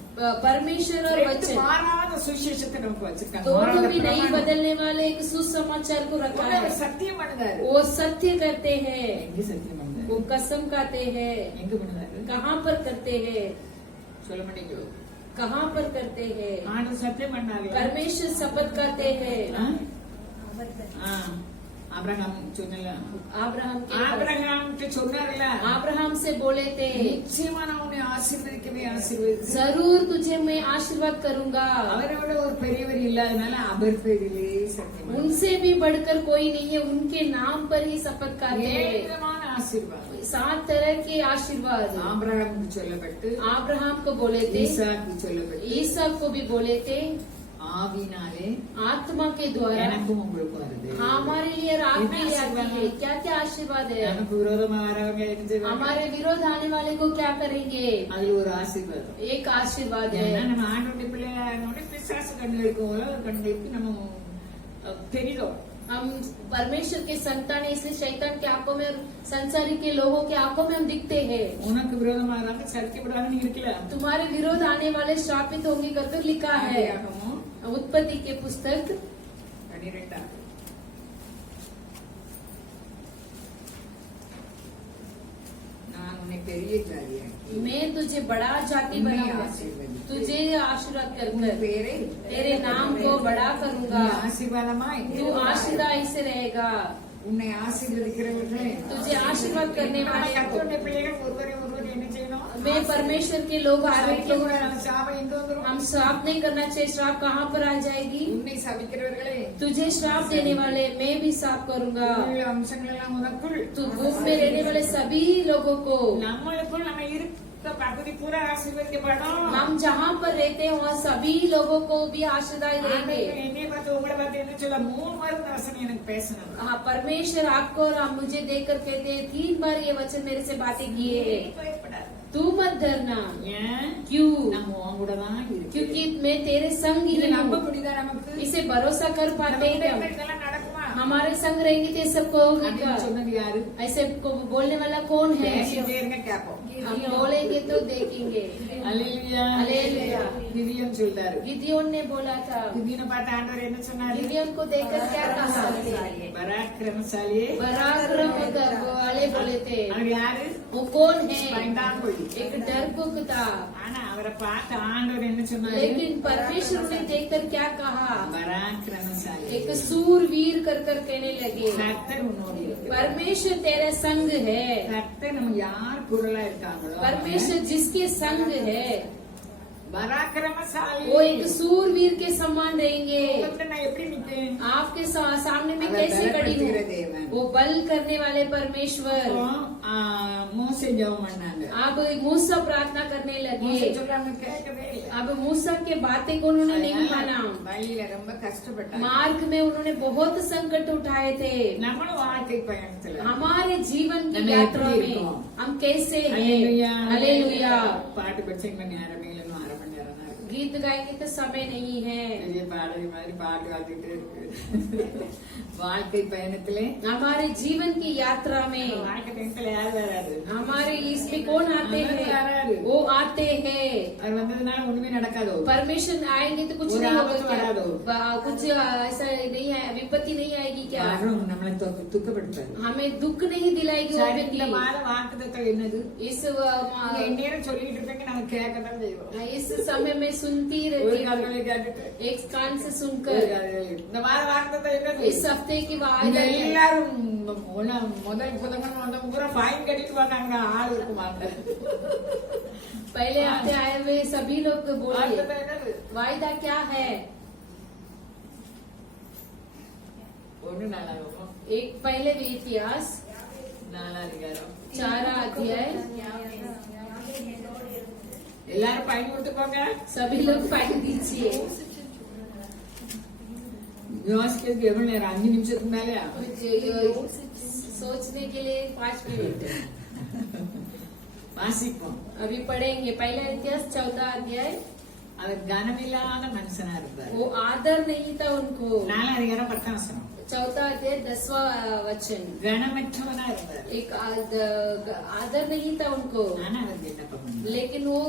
परमेश्वर और ரெண்டு वचन மாறாத சுவிசேஷத்தை நமக்கு வச்சிருக்காங்க. दोनों மாறாத भी नहीं பிரமாணம். बदलने वाले एक सुसमाचार को रखा உடனே है। அவர் சத்தியம் பண்ணுதாரு. वो सत्य करते हैं, எங்க சத்தியம் பண்ணுதாரு? वो कसम खाते हैं। எங்க பண்ணுதாரு? कहाँ पर करते हैं? சொல்ல மாட்டீங்களோ? कहाँ पर करते हैं? ஆண்டவர் சத்தியம் பண்ணாரு. परमेश्वर शपथ करते हैं। அப்ரஹாம் சொன்னல. अब्राहम के ஆபிரகாம் சொன்னார்ல, अब्राहम से बोले थे, நிச்சயமா நான் உன்னை ஆசீர்வதிக்கவே ஆசீர்வதிக்கிறேன். जरूर तुझे मैं आशीर्वाद करूंगा। அவரோட ஒரு பெரியவர் இல்லாதனால அவர் பேரிலே சத்தியம் பண்ணார். उनसे भी बढ़कर कोई नहीं है, उनके नाम पर ही शपथ खाते हैं। ஏராளமான ஆசீர்வாதம் 7 तरह के आशीर्वाद ஆபிரகாமுக்கு சொல்லப்பட்டு, अब्राहम को बोले थे, ஈசாக்கு சொல்லப்பட்டு, ईसा को भी बोले थे। ஆவினாலே आत्मा के द्वारा எனக்கும் உங்களுக்கு வருது. हमारे लिए और आप भी ले आती है। क्या क्या आशीर्वाद है? எனக்கு விரோதமா வரவங்க என்ன செய்வாங்க? हमारे विरोध आने वाले को क्या करेंगे? அதுல ஒரு ஆசீர்வாதம். एक आशीर्वाद ஏன்னா है। நம்ம ஆண்டவருடைய பிள்ளையானோட பிசாசு கண்களுக்கு உலக கண்களுக்கு நம்ம தெரியும். हम परमेश्वर के संतान है, इसलिए शैतान के आंखों में और संसारी के लोगों के आंखों में हम दिखते हैं। உனக்கு விரோதமாக சபிக்கப்படாத நீ இருக்கலாம். तुम्हारे विरोध आने वाले श्रापित होंगे करके लिखा है। ஆதியாகமம் उत्पत्ति के पुस्तक 12 நான் உன்னை பெரிய ஜாதியாக்கி मैं तुझे बड़ा जाति उन्हें बनाऊंगा, आशीर्वाद तुझे आशीर्वाद कर உன் कर பேரை तेरे नाम को बड़ा करूंगा, ஆசீர்வாதமாய் तू आशीर्वाद से रहेगा, உன்னை ஆசீர்வதிக்கிறவர்களே तुझे आशीर्वाद करने वाले को। கர்த்தருடைய பிள்ளைகள் ஒருவரை ஒருவர் என்ன செய்யணும்? मैं परमेश्वर के लोग आ रहे சபிக்க கூடாது. சாபம் எங்க வந்துரும்? हम श्राप नहीं करना चाहिए। श्राप कहाँ पर आ जाएगी? உன்னை சபிக்கிறவர்களே तुझे श्राप देने वाले मैं भी श्राप करूंगा। உள்ள அம்சங்கள் எல்லாம் உனக்குள் तू भूख में रहने वाले सभी लोगों को, நம்மளுக்குள் நம்ம இருக்க பகுதி பூரா ஆசீர்வதிக்கப்படும். हम जहाँ पर रहते हैं वहाँ सभी लोगों को भी आशीर्वाद देंगे। என்னை பார்த்து உங்களை பார்த்து என்ன சொல்ல 3 வாரம் இந்த வசனம் எனக்கு பேசணும். हाँ, परमेश्वर आपको और आप मुझे देखकर कहते हैं 3 बार ये वचन मेरे से बातें किए हैं। பயப்படாத. तू मत डरना। ஏன்? क्यों? நம்ம உன் கூட தான் இருக்கோம். क्योंकि मैं तेरे संग ही இது நம்ப हूँ। முடியுதா நமக்கு? इसे भरोसा कर நம்ம पाते கூட हैं இருந்தா हम। இதெல்லாம் நடக்குமா? हमारे संग रहेंगे तो ये सब होगा क्या? அப்படின்னு சொன்னது யாரு? ऐसे को बोलने वाला कौन है? பேசிட்டே இருங்க கேட்போம். हम बोलेंगे तो देखेंगे। அல்லேலூயா. அல்லேலூயா. கிதியோன் சொல்றாரு. गिदियोन ने बोला था, கிதியோனை பார்த்து ஆண்டவர் என்ன சொன்னாரு? गिदियोन को देखकर क्या कहा? பராக்கிரமசாலியே. पराक्रम वाले बोले थे। அவர் யாரு? वो कौन है? பயந்தாங்கொழி. एक डरपोक था, ஆனா அவரை பார்த்து ஆண்டவர் என்ன சொன்னாரு? लेकिन परमेश्वर ने देखकर क्या कहा? பராக்கிரமசாலி. एक सूरवीर कर कर कहने लगे, கர்த்தர் உன்னோடு இருக்கிறார். परमेश्वर तेरा संग है। கர்த்தர் நம்ம யார் குரலா இருக்காங்களோ परमेश्वर जिसके संग है பராக்கிரமசாலி. वो एक सूरवीर के समान रहेंगे। உங்கள்கிட்ட நான் எப்படி நிக்கேன்? आपके सामने में அவர் कैसे खड़ी பலப்படுத்துகிற हूँ? தேவன். वो बल करने वाले परमेश्वर। மோசே ஜெபம் பண்ணாங்க. अब मूसा प्रार्थना करने மோசே लगे। சொல்றாங்க கேட்கவே இல்லை. अब मूसा के बातें को उन्होंने नहीं माना। வழியில ரொம்ப கஷ்டப்பட்டாங்க. मार्ग में उन्होंने बहुत संकट उठाए थे। நம்மளும் வாழ்க்கை பயணத்துல हमारे जीवन की நம்ம यात्रा எப்படி में இருக்கோம்? हम कैसे हैं? அல்லேலூயா. हालेलुया। பாட்டு படிச்சீங்க நேரம் இன்னும் 1/2 மணி நேரம் தான் இருக்கு. गीत गाएंगे तो समय नहीं है। பெரிய பாடகி மாதிரி பாட்டு காத்துட்டு இருக்கு. வாழ்க்கை பயணத்திலே हमारे जीवन की यात्रा में வாழ்க்கை பயணத்துல யார் வராது? हमारे इसमें कौन आते हैं? वो आते हैं। அவர் வந்ததுனால ஒண்ணுமே நடக்காது. परमेश्वर आएंगे तो कुछ वो नहीं रावत होगा क्या? वाला कुछ ऐसा नहीं है, विपत्ति नहीं आएगी क्या? யாரும் நம்மளை துக்கப்படுத்தாது. हमें दुख नहीं दिलाएगी वो சரி, இந்த व्यक्ति। மாத வாக்குத்தத்தம் என்னது? इस நீங்க எந்நேரம் சொல்லிட்டு இருப்பீங்க, நாங்க கேட்கத்தான் செய்வோம். इस समय में सुनती ஒரு रहती हूँ, காதலை கேட்டுட்டு एक कान से ஒரு सुनकर। காதலை. இந்த மாத வாக்குத்தத்தம் என்னது? इस हफ्ते की நீங்க वायदा है। எல்லாரும் முதல் புதன்கிழமை வந்த பூரா ஃபைன் கட்டிட்டு வந்தாங்க, ஆள் இருக்கு மாட்ட. पहले हफ्ते आए हुए सभी लोग बोले வாக்குத்தத்தம் என்னது? वायदा क्या है? ஒண்ணு நாளாகும் एक पहले भी इतिहास 4 அதிகாரம். 4 अध्याय। எல்லாரும் ஃபைன் கொடுத்து போங்க. सभी लोग फाइन दीजिए। யோசிக்கிறதுக்கு எவ்வளவு நேரம்? 5 நிமிஷத்துக்கு மேலயா? सोचने के लिए 5 मिनट। வாசிப்போம். अभी पढ़ेंगे पहला इतिहास 14 अध्याय। அவர் கனமில்லாத மனுஷனா இருந்தார். वो आदर नहीं था उनको। 4 அதிகாரம் 10 வசனம். 14 अध्याय 10वां वचन। கனமற்றவனா இருந்தார். एक आदर नहीं था उनको, ஆனா அவர் விண்ணப்பம் பண்ணார். लेकिन वो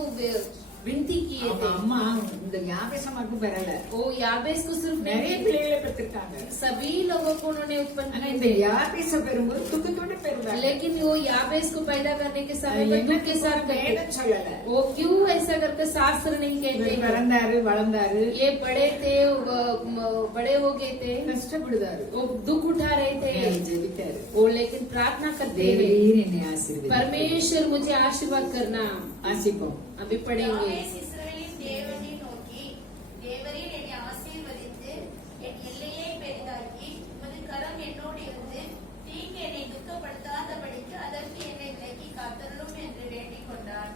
विनती किए அவங்க थे। அம்மா இந்த யாபேச மட்டும் பெறல, वो याबेस को सिर्फ நிறைய नहीं, பிள்ளைகளை பெற்றிருக்காங்க. सभी लोगों को उन्होंने उत्पन्न ஆனா किए இந்த थे। யாபேச பெறும்போது துக்கத்தோட பெறுவாங்க. लेकिन वो याबेस को पैदा करने के समय में दुख के साथ करते। வேதம் சொல்லல. वो क्यों ऐसा करके शास्त्र नहीं कहते இவர் हैं? பிறந்தாரு, வளர்ந்தாரு, ये बड़े थे, बड़े हो गए थे, கஷ்டப்படுதாரு, वो दुख उठा रहे थे, ஜெபித்தாரு. वो लेकिन प्रार्थना करते हैं, தேவரீர் என்னை ஆசீர்வதியும். परमेश्वर मुझे आशीर्वाद करना। வாசிப்போம். अभी पढ़ेंगे। யாவேஸ் இஸ்ரவேலின் தேவனை நோக்கி, தேவரீர் என்னை ஆசீர்வதித்து என் எல்லையை பெரிதாக்கி உமது கரம் என்னோடு இருந்து தீங்கு என்னை துக்கப்படுத்தாதபடிக்கு அதற்கு என்னை விலக்கி காத்தருளும் என்று வேண்டிக் கொண்டார்.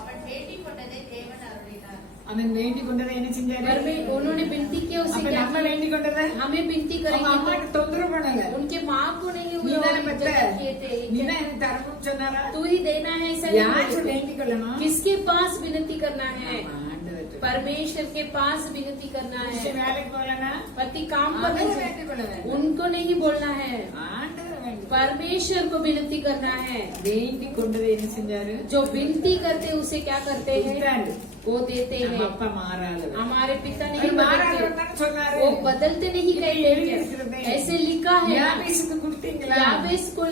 அவன் வேண்டிக் கொண்டதை தேவன் அருளினார். அவன் வேண்டிக் கொண்டதை என்ன செஞ்சாரு? उन्होंने विनती किया, उसे அப்ப क्या நம்ம किया? வேண்டிக் கொண்டதை हमें विनती அவங்க करेंगे। அம்மாக்கு தொந்தரவு பண்ணல. उनके माँ को नहीं நீ தானே பெத்த, किए थे। நீ தான் எனக்கு தரணும்னு சொன்னாரா? तू ही देना है, ऐसा नहीं யாச்சும் बोले। வேண்டிக் கொள்ளணும். किसके पास विनती करना है? ஆமா, ஆண்டவர்கிட்ட. परमेश्वर के पास विनती करना புருஷன் है। வேலைக்கு போகலன்னா पति काम पर नहीं ஆண்டவரை வேண்டிக் கொள்ள வேண்டும். उनको नहीं बोलना है, ஆண்டவரை வேண்டிக் கொள்ள. परमेश्वर को विनती करना है। வேண்டிக் கொண்டதை என்ன செஞ்சாரு? जो विनती करते उसे क्या करते हैं? கொடுத்தாரு. वो देते நம்ம हैं। அப்பா மாறாதவர். हमारे पिता नहीं அவர் बदलते, மாறாதவர் தானே சொன்னாரு. वो बदलते नहीं இது कहते எழுதி हैं। இருக்கிறதே. ऐसे लिखा है, யாபேசுக்கு கொடுத்தீங்களா? याबेस को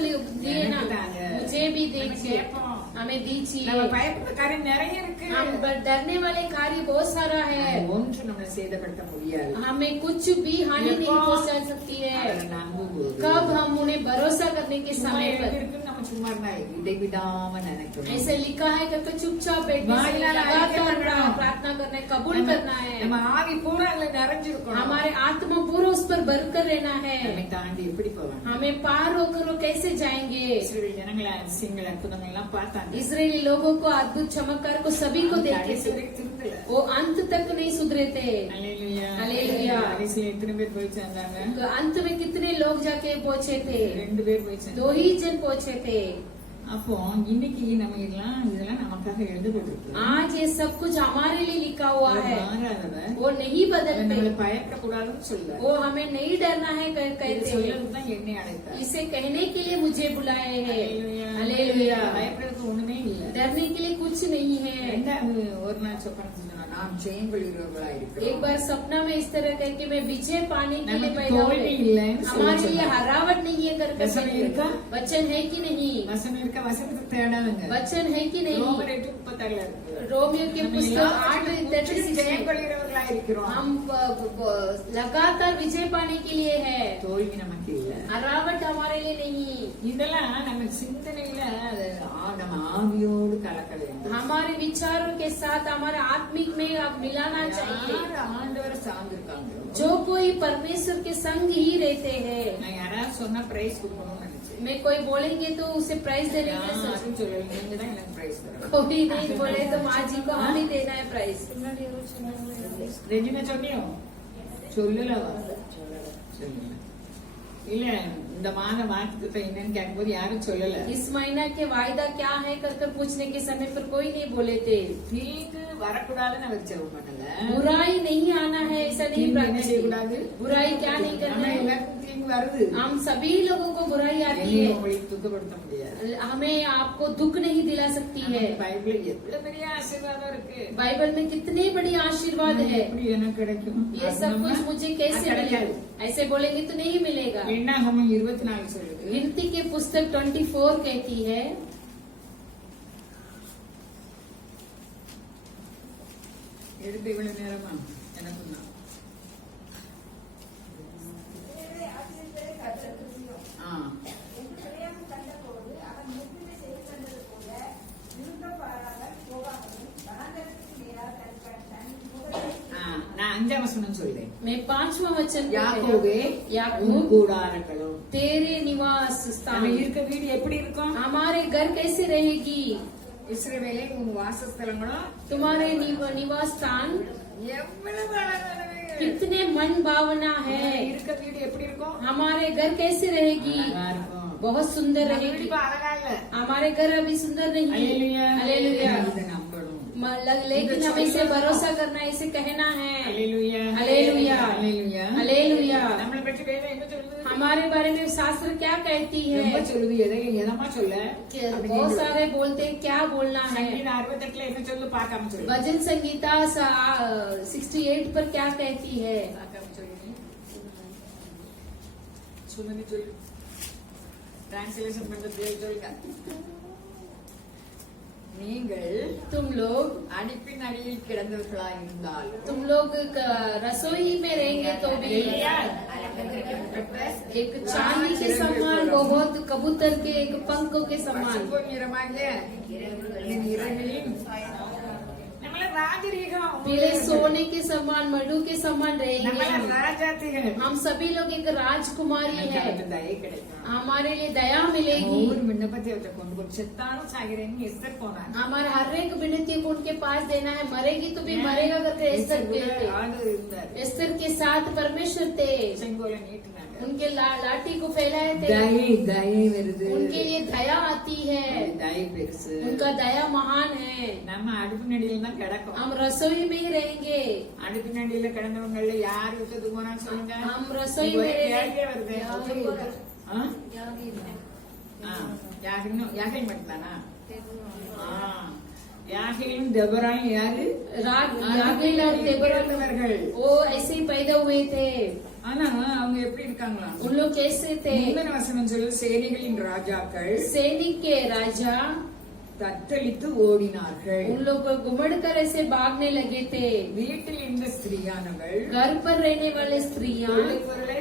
दिए ना, எனக்கு தாங்க. मुझे भी நம்ம दीजिए, கேட்போம். हमें दीजिए। நம்ம பயப்படுற காரியம் நிறைய இருக்கு. हम डरने वाले कार्य बहुत सारा है, ஒன்று நம்மளை சேதப்படுத்த முடியாது. हमें कुछ भी हानि नहीं पहुंचा सकती है அவரை நம்பும்போது कब हम उन्हें भरोसा करने के சும்மா समय पर। இருக்குன்னு நம்ம சும்மா இருந்தா இடைவிடாம நினைக்கணும். ऐसे लिखा है कि चुपचाप बैठने से வாயிலால लगातार அறிக்கை प्रार्थना करना है, कबूल करना है। நம்ம ஆவி பூரா அதுல நிறைஞ்சிருக்கணும். हमारे आत्मा पूरा उस पर भरकर रहना है। நம்மை தாண்டி எப்படி போவாங்க? हमें पार होकर वो कैसे जाएंगे? இஸ்ரவேல் ஜனங்களை அதிசயங்கள் அற்புதங்கள் எல்லாம் பார்த்தாங்க. इजरायली लोगों को अद्भुत चमत्कार को सभी को देखे கடைசி थे, வரைக்கும் திருந்தல. वो अंत तक नहीं सुधरे थे। அல்லேலூயா. அல்லேலூயா. கடைசியில எத்தனை பேர் போய் சேர்ந்தாங்க? तो अंत में कितने लोग जाके पहुंचे थे? 2 பேர் போய் 2 சேர்ந்தாங்க. ही जन पहुंचे थे। அப்போ இன்னைக்கு நம்ம இதெல்லாம் நமக்காக எழுதப்பட்டிருக்கு. आज ये सब कुछ हमारे लिए लिखा हुआ है, மாறாதவர் वो नहीं நம்மளை बदलते, பயப்படக்கூடாதுன்னு சொல்ல. वो हमें नहीं डरना है कहते हैं। சொல்லணும் தான் என்னை அழைத்தார். इसे कहने के लिए मुझे बुलाए हैं। அல்லேலூயா. हालेलुया। பயப்படுறதுக்கு ஒண்ணுமே இல்ல. डरने के लिए कुछ नहीं है। ரெண்டாவது ஒரு நாள் சொப்பனம் சொன்னா நாம் ஜெயம் கொள்கிறவர்களா एक இருக்கிறோம். बार सपना में इस तरह करके मैं विजय पाने के लिए நமக்கு पैदा தோல்வி हुई, இல்லைன்னு हमारे लिए சொல்லுங்க. हरावट नहीं है करके वचन बोले। இருக்கா? वचन है कि नहीं? வசனம் இருக்க வசனத்தை தேடாதுங்க. वचन है कि नहीं? ரோமர் 8:36 இருக்கு. रोमियो के நம்ம पुस्तक எல்லாரும் 8:33 ஜெயம் में கொள்கிறவர்களா இருக்கிறோம். हम लगातार विजय पाने के लिए है, தோல்வி நமக்கு இல்ல. हरावट हमारे लिए नहीं। இதெல்லாம் நம்ம சிந்தனையில அது நம்ம ஆவியோடு கலக்க வேண்டும். हमारे विचारों के साथ हमारे आत्मिक में अब मिलाना चाहिए। யார் ஆண்டவரை சார்ந்திருக்காங்களோ जो कोई परमेश्वर के संग ही रहते हैं, நான் யாராவது சொன்னா பிரைஸ் கொடுக்கணும்னு நினைச்சேன். मैं कोई बोलेंगे तो उसे प्राइज देने के लिए सोचूं। யாரும் சொல்லல, நீங்க தான் எனக்கு பிரைஸ் தரணும். कोई नहीं बोले तो माँ जी को हम ही देना है प्राइज। ரெஜினா சொன்னியோ? சொல்லலவா? சொல்லல. இல்ல இந்த மாத வாக்குத்தத்தம் என்னன்னு கேட்கும்போது யாரும் சொல்லல. इस महीना के वायदा क्या है कर कर पूछने के समय पर कोई नहीं बोले थे। தீங்கு வரக்கூடாதுன்னு அவர் ஜெபம் பண்ணல. बुराई नहीं आना है ऐसा नहीं தீங்கு என்ன प्रार्थना की। செய்யக்கூடாது? बुराई क्या नहीं ஆனா करना है? எல்லாருக்கும் தீங்கு வருது. हम सभी लोगों को बुराई आती என்னையும் है, உங்களுக்கு துக்கப்படுத்த முடியாது. हमें आपको दुख नहीं दिला सकती है। நமக்கு பைபிள்ல எவ்வளவு பெரிய ஆசீர்வாதம் இருக்கு. बाइबल में कितने बड़ी आशीर्वाद है। எப்படி எனக்கு கிடைக்கும்? ये सब कुछ मुझे कैसे அது मिलेगा? கிடைக்காது. ऐसे बोलेंगे तो नहीं मिलेगा। என்னாகமம் 24 சொல்லுது. गिनती के पुस्तक 24 कहती है, எடுத்து இவ்வளவு நேரமா எனக்கு தான். தேவனை ஆசிரியரை கர்த்தர் துதியும். ஆ. என்று தெரியாமல் கண்டபோது அவன் முற்றுகை செய்து தந்தது போல விருப்பம் பாராமல் போகாமலும் வனாந்தரத்துக்கு நேராக தன் முகத்தை ஆ, நான் 5ஆம் வசனம் சொல்றேன். मैं 5वां वचन को யாக்கோபே कहता हूं, உன் याकूब கூடாரங்களும் तेरे निवास நம்ம स्थान, இருக்க வீடு எப்படி இருக்கும்? हमारे घर कैसे रहेगी? இஸ்ரவேலே உன் வாசஸ்தலங்களும் तुम्हारे निवास स्थान எவ்வளவு அழகான வீடு. कितने मन भावना है। நம்ம இருக்க வீடு எப்படி இருக்கும்? हमारे घर कैसे रहेगी? அழகா இருக்கும். बहुत सुंदर நம்ம வீடு रहेगी। இப்ப அழகா இல்ல. हमारे घर अभी सुंदर नहीं है। அல்லேலூயா. हालेलुया। இதை நம்பணும். लेकिन हमें इसे भरोसा करना है, इसे कहना है। அல்லேலூயா. அல்லேலூயா. அல்லேலூயா. हालेलुया। நம்மளை பற்றி வேதம் என்ன சொல்லுது? हमारे बारे में शास्त्र क्या कहती ரொம்ப है? சொல்லுது. எதமா சொல்ல? कि அப்படி बहुत கேக்குது. सारे बोलते हैं क्या बोलना है। சங்கீதம் 68 என்ன சொல்லு பார்க்காம சொல்லு. भजन संगीता 68 पर क्या कहती है? பார்க்காம சொல்லு. சுமதி சொல்லு. டிரான்ஸ்லேஷன் பண்றது சொல்லுங்க. நீங்கள் तुम लोग அடிப்பின் அடியில் கிடந்தவர்களாய் இருந்தால் तुम लोग रसोई में रहेंगे तो भी एक चांदी के समान, बहुत कबूतर के एक पंख के समान, நம்மள ராஜரீகம். पीले सोने के समान, मधु के समान रहेंगे நம்மள हम। ராஜாத்திகள். हम सभी लोग एक राजकुमारी நமக்கு है, அது தயை கிடைக்கும். हमारे लिए दया मिलेगी। ஒவ்வொரு விண்ணப்பத்தை அவர்கிட்ட கொண்டு போய் செத்தாலும் சாகிறேன்னு எஸ்தர் போனாங்க. हमारे हर एक विनती को उनके पास देना है, मरेगी तो भी मरेगा करके एस्तर எஸ்தர் கூட कहते। ஆளு இருந்தாரு. एस्तर के साथ परमेश्वर थे, செங்கோலை நீட்டினாங்க. उनके लाठी को फैलाए थे, தயை வருது, उनके लिए दया आती है, தயை பெருசு. उनका दया महान है. நம்ம அடுப்பு நடியில தான் கிடக்கும். हम रसोई में ही रहेंगे. அடுப்பு நடியில கிடந்தவங்கள யார் விட்டது போனா சொல்லுங்க. हम रसोई में கேள்வியே வருது. ஆ? யாகையும் மட்டும்தானா? யாகையும் தெபராயும் யாரு? यागील और देबोरा பிறந்தவர்கள். वो ऐसे ही पैदा हुए थे. ஆனா அவங்க எப்படி இருக்காங்களா? उन लोग कैसे थे? முந்தின வசனம் சொல்லு, சேனைகளின் ராஜாக்கள் सैनिक के राजा தத்தளித்து ஓடினார்கள். उन लोग घुमड़ कर ऐसे भागने लगे थे. வீட்டில் இருந்த ஸ்திரீயானவள் घर पर रहने वाले स्त्रियां கொள்ளை பொருளை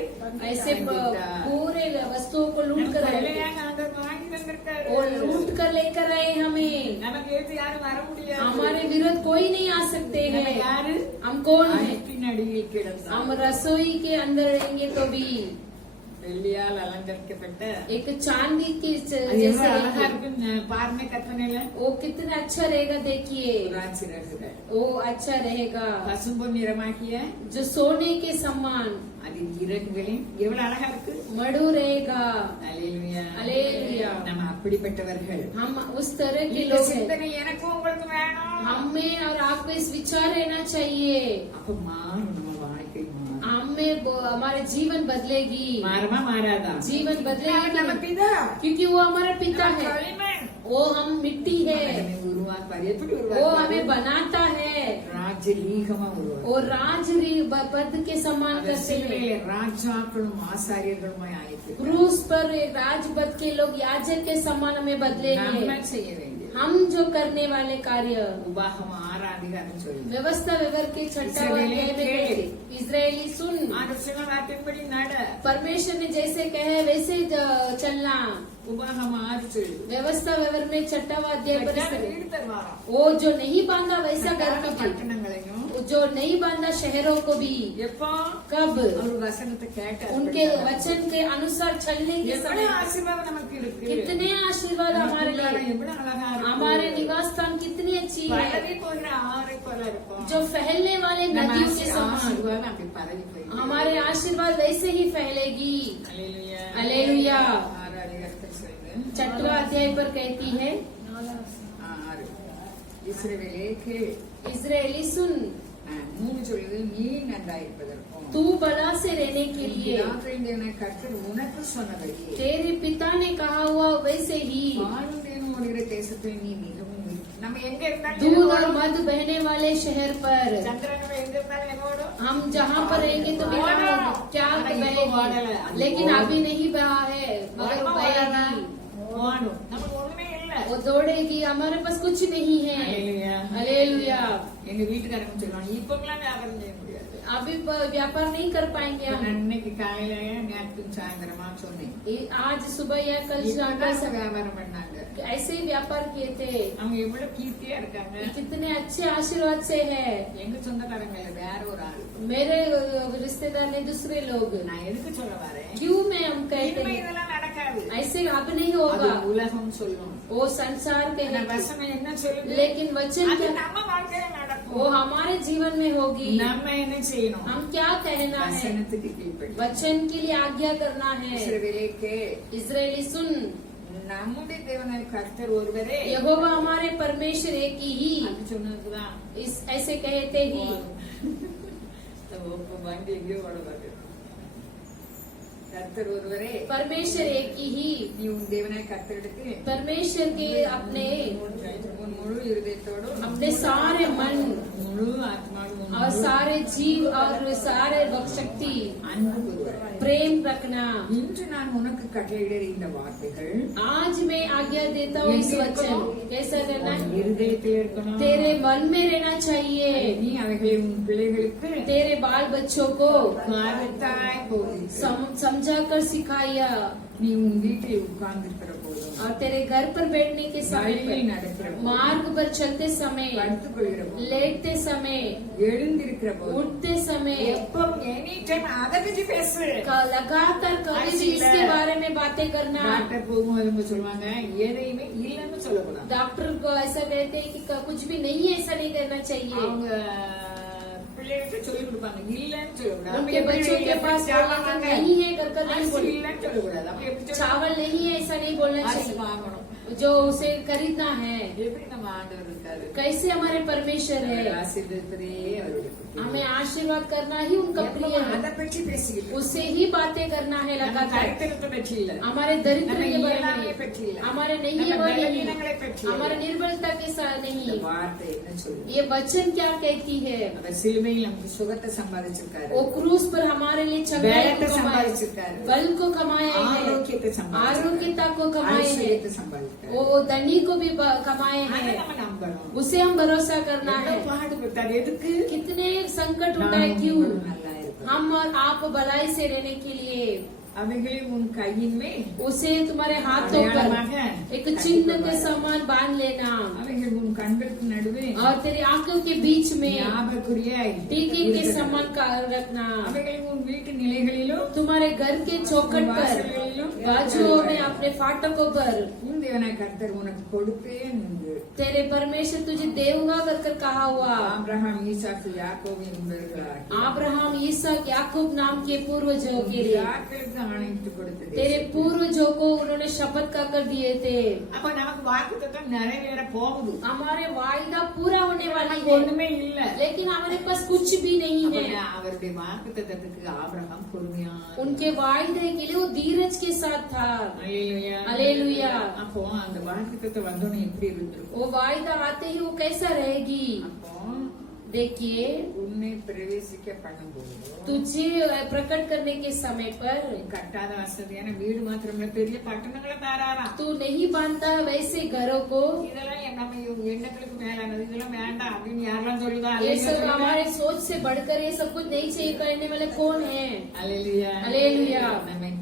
ऐसे வாங்கிவிட்டார். पूरे वस्तुओं को लूट कर आए थे. கொள்ளையாக ஆண்டவர் வாங்கி வந்திருக்காரு. और लूट कर लेकर आए हमें. நமக்கு எதிர்த்து யாரும் வர முடியாது. हमारे विरुद्ध कोई नहीं आ सकते நம்ம हैं. யாரு? हम कौन है? அடுப்பின் அடியில் கிடந்தோம். हम रसोई के अंदर रहेंगे तो भी வெள்ளியால் அலங்கரிக்கப்பட்ட एक चांदी की அது எவ்வளவு जैसे அழகா இருக்கு பாருங்க கற்பனையில. वो कितना अच्छा रहेगा देखिए. ராஜிரகுகள் वो अच्छा रहेगा பசும்பொன் நிறமாகிய जो सोने के समान அது இறகுகளின் எவ்வளவு அழகா இருக்கு. मड़ू रहेगा. அல்லேலூயா. அல்லேலூயா. நம்ம அப்படிப்பட்டவர்கள். हम उस तरह के இந்த लोग हैं. சிந்தனை எனக்கும் உங்களுக்கு வேணும். हमें और आपको इस विचार रहना चाहिए. அப்ப மாறும் நம்ம வாழ்க்கை மாறும். हमारे जीवन बदलेगी. மாறுமா மாறாதா? जीवन बदलेगी நம்ம பிதா. क्योंकि वो हमारा पिता நம்ம है. களிமண். वो हम मिट्टी है. நம்மை உருவாக்குவார். எப்படி वो உருவாக்குவார்? हमें बनाता है. ராஜரீகமா உருவாக்குவார். वो राज पद के समान அந்த करते हैं. சிலுவையிலே ராஜாக்களும் ஆசாரியர்களுமாய் ஆயிட்டு क्रूस पर एक राजपद के लोग याजक के समान हमें நம்ம बदलेंगे. செய்ய வேண்டியது. हम जो करने वाले कार्य உபாகமம் 6 அதிகாரம் சொல்லுது. व्यवस्था व्यवहार के छठा अध्याय में कहते, इजरायली सुन, ஆண்டவர் வார்த்தையின்படி நட. परमेश्वर ने जैसे कहे वैसे चलना. உபாகமம் 6 சொல்லுது. व्यवस्था व्यवहार में छठा अध्याय पर इस तरह, வீடு தருவாராம். वो जो नहीं बांधा वैसा घर कीजिए, பட்டணங்களையும் जो नहीं बांधा शहरों को भी. எப்போ कब? ஒரு வசனத்தை கேட்டு उनके वचन के अनुसार चलने के எவ்வளவு समय ஆசீர்வாதம் நமக்கு இருக்கு. कितने आशीर्वाद हमारे लिए. எவ்வளவு அழகா இருக்கு. हमारे निवास स्थान कितनी अच्छी है, பரவி போகிற ஆறை போல இருக்கும். जो फैलने वाले நம்ம नदियों के समान. ஆசீர்வாதம் அப்படி பரவி போயிருக்கு. हमारे आशीर्वाद वैसे ही फैलेगी. அல்லேலூயா. அல்லேலூயா. 6 அதிகாரத்தில் சொல்லுது. छठवा अध्याय पर कहती है, 6 இஸ்ரவேலே கேள். इजरायली सुन, 3 சொல்லுது, நீ நன்றாயிருப்பதற்கும் तू बला से रहने के लिए பிதாக்களின் தேவனாகிய கர்த்தர் உனக்கு சொன்னபடி तेरे पिता ने कहा हुआ वैसे ही பாலும் தேனும் ஓடுகிற தேசத்தில் நீ மிகவும் நம்ம எங்க இருந்தாலும் दूध எங்க और ஓடும்? मध बहने वाले शहर पर சந்திரன் எங்க இருந்தாலும் எங்க ஓடும்? हम जहाँ पर रहेंगे तो ओड़ा। क्या अरे इसको बहेगी, ओड़ा। लेकिन ओड़ा। अभी नहीं बहा है मगर ஓடுமா ஓடாதா? बहेगी. ஓடும். நமக்கு ஒண்ணுமே இல்ல. वो दौड़ेगी. हमारे पास कुछ नहीं है. அல்லேலூயா. हालेलुया. எங்க வீட்டுக்காரங்க சொல்லுவாங்க இப்பெல்லாம் வியாபாரம் செய்ய முடியாது. अभी व्यापार नहीं कर पाएंगे हम. நான் இன்னைக்கு காலையில நேற்று சாயந்தரமா சொன்னேன். आज सुबह या कल शाम இப்படிதான் வியாபாரம் பண்ணாங்க. ऐसे ही व्यापार किए थे. அவங்க எவ்வளவு கீர்த்தியா இருக்காங்க. कितने अच्छे आशीर्वाद से है. எங்க சொந்தக்காரங்க இல்ல, வேற ஒரு ஆளு. मेरे रिश्तेदार ने दूसरे लोग. நான் எதுக்கு சொல்ல வரேன்? क्यों मैं हम कहते இனிமே हैं இதெல்லாம் நடக்காது. ऐसे अब नहीं அது होगा. உலகம் சொல்லும். वो संसार ஆனா कहेगा, வசனம் என்ன சொல்லுது? लेकिन वचन அது क्या, நம்ம வாழ்க்கையில நடக்கும். वो हमारे जीवन में होगी. நம்ம என்ன செய்யணும்? हम क्या कहना है, வசனத்துக்கு கீழ்ப்படி. वचन के लिए आज्ञा करना है. இஸ்ரவேலே கேள். इजरायली सुन, நம்முடைய தேவனாகிய கர்த்தர் ஒருவரே. यहोवा हमारे परमेश्वर एक ही. அது சொன்னதுதான். इस ऐसे कहते ही வண்டி எங்கேயோ ஓடவாது. கர்த்தர் ஒருவரே. परमेश्वर एक ही. நீ உன் தேவனாகிய கர்த்தரிடத்தில் परमेश्वर के अपने உன் முழு இருதயத்தோடும் अपने सारे मन முழு ஆத்மாவோடும் और सारे जीव और सारे शक्ति அன்பு கூறுவாய். प्रेम रखना. இன்று நான் உனக்கு கட்டளையிடுகிற இந்த வார்த்தைகள் आज मैं आज्ञा देता हूँ इस वचन कैसा करना உன் है, இருதயத்தில் இருக்கணும். तेरे मन में रहना चाहिए. நீ அவைகளை உன் பிள்ளைகளுக்கு तेरे बाल बच्चों को கருத்தாய் போதித்து समझा कर सिखाया. நீ உன் வீட்டில் உட்கார்ந்திருக்கிற போதும் और तेरे घर पर बैठने के समय வழியில் पर, நடக்கிற போதும் मार्ग पर चलते समय, படுத்துக் கொள்கிற போதும் लेटते समय, எழுந்திருக்கிற போதும் उठते समय, எப்போ எனி டைம் அதை பற்றி பேசு. लगातार कभी भी इसके बारे में बातें करना. டாக்டர் போகும்போது அவங்க சொல்லுவாங்க எதையுமே இல்லைன்னு சொல்லக்கூடாது. डॉक्टर को ऐसा कहते हैं कि कुछ भी नहीं है, ऐसा नहीं करना चाहिए. அவங்க பிள்ளைகிட்ட சொல்லி கொடுப்பாங்க இல்லன்னு சொல்லக்கூடாது. उनके बच्चों के पास बोला कि नहीं है कर नहीं அரிசி बोले, இல்லன்னு சொல்லக்கூடாது. அப்ப எப்படி சொல்லணும்? चावल नहीं है ऐसा नहीं बोलना அரிசி चाहिए, வாங்கணும். जो उसे खरीदना है। எப்படி நம்ம ஆண்டவர் இருக்காரு? कैसे हमारे परमेश्वर है, ஆசீர்வதிப்பதே அவருடைய புத்தி. हमें आशीर्वाद करना ही उनका प्रिय है, அதை பற்றி பேசிக்கிட்டு उससे ही बातें करना है நம்ம लगातार। கருத்திரத்தை பற்றி இல்ல, हमारे दरिद्र நம்ம के बारे இயலாமையை में, பற்றி இல்ல, हमारे नहीं நம்ம है वो नहीं, பலவீனங்களை பற்றி இல்ல. हमारे निर्बलता के साथ இந்த नहीं। வார்த்தை என்ன சொல்லுது? ये वचन क्या कहती है, அவர் சிலுவையில் நமக்கு சுகத்தை சம்பாதிச்சிருக்காரு, वो क्रूस पर हमारे लिए चंगाई பலத்தை को कमाया, சம்பாதிச்சிருக்காரு, बल को कमाया है, ஆரோக்கியத்தை சம்பாதிச்சிருக்காரு, आरोग्यता को कमाए हैं, ஐஸ்வர்யத்தை சம்பாதிச்சிருக்காரு. वो धनी को भी कमाए அதை हैं, நம்ம நம்பணும். उसे हम भरोसा करना है। எவ்வளவு பாடுபட்டாரு, எதுக்கு? कितने संकट நாமும் उठाए, क्यों? நல்லா இருப்போம். हम और आप भलाई से रहने के लिए। அவைகளையும் உன் கையின் மேல் उसे तुम्हारे हाथों पर அடையாளமாக एक चिन्ह के समान बांध लेना, அவைகள் உன் கண்களுக்கு நடுவே और तेरी आंखों के बीच में ஞாபகக்குறியாய் टीके के समान का रखना, அவைகளை உன் வீட்டு நிலைகளிலும் तुम्हारे घर के चौखट पर, बाजुओं में, अपने फाटकों पर। உன் தேவனாய் கர்த்தர் உனக்கு கொடுப்பேன் என்று तेरे परमेश्वर तुझे देऊंगा कर कहा हुआ। ஆபிரகாம் ஈசாக்கு யாக்கோபின் முன்னோர்களாகிய अब्राहम इसहाक याकूब नाम के पूर्वजों के लिए, யாக்கோபுக்கு ஆணையிட்டு கொடுத்தது. तेरे पूर्वजों को उन्होंने शपथ का कर दिए थे। அப்ப நமக்கு வாக்குத்தத்தம் நிறைவேற போகுது, हमारे वायदा पूरा होने वाली நமக்கு है, ஒண்ணுமே இல்ல. लेकिन हमारे पास कुछ भी नहीं है। அப்ப அவருடைய வாக்குத்தத்தத்துக்கு ஆபிரகாம் பொறுமையா उनके वायदे के लिए वो धीरज के साथ था। அல்லேலூயா. அல்லேலூயா. அப்போ அந்த வாக்குத்தத்தம் வந்தோடனே எப்படி இருந்திருக்கும்? वो वायदा आते ही वो कैसा रहेगी? அப்போ देखिए, உன்னை பிரவேசிக்க பண்ணும்போது तुझे प्रकट करने के समय पर கட்டாத வசதியான வீடு மாத்திரமே பெரிய பட்டணங்களை தாராராம். तू नहीं बांधता वैसे घरों को। இதெல்லாம் நம்ம எண்ணங்களுக்கு மேலானது, இதெல்லாம் வேண்டாம் அப்படின்னு யாரெல்லாம் சொல்லுதா? ये सब हमारे सोच से बढ़कर ये सब कुछ नहीं चाहिए करने वाले कौन है? அல்லேலூயா. அல்லேலூயா. நம்ம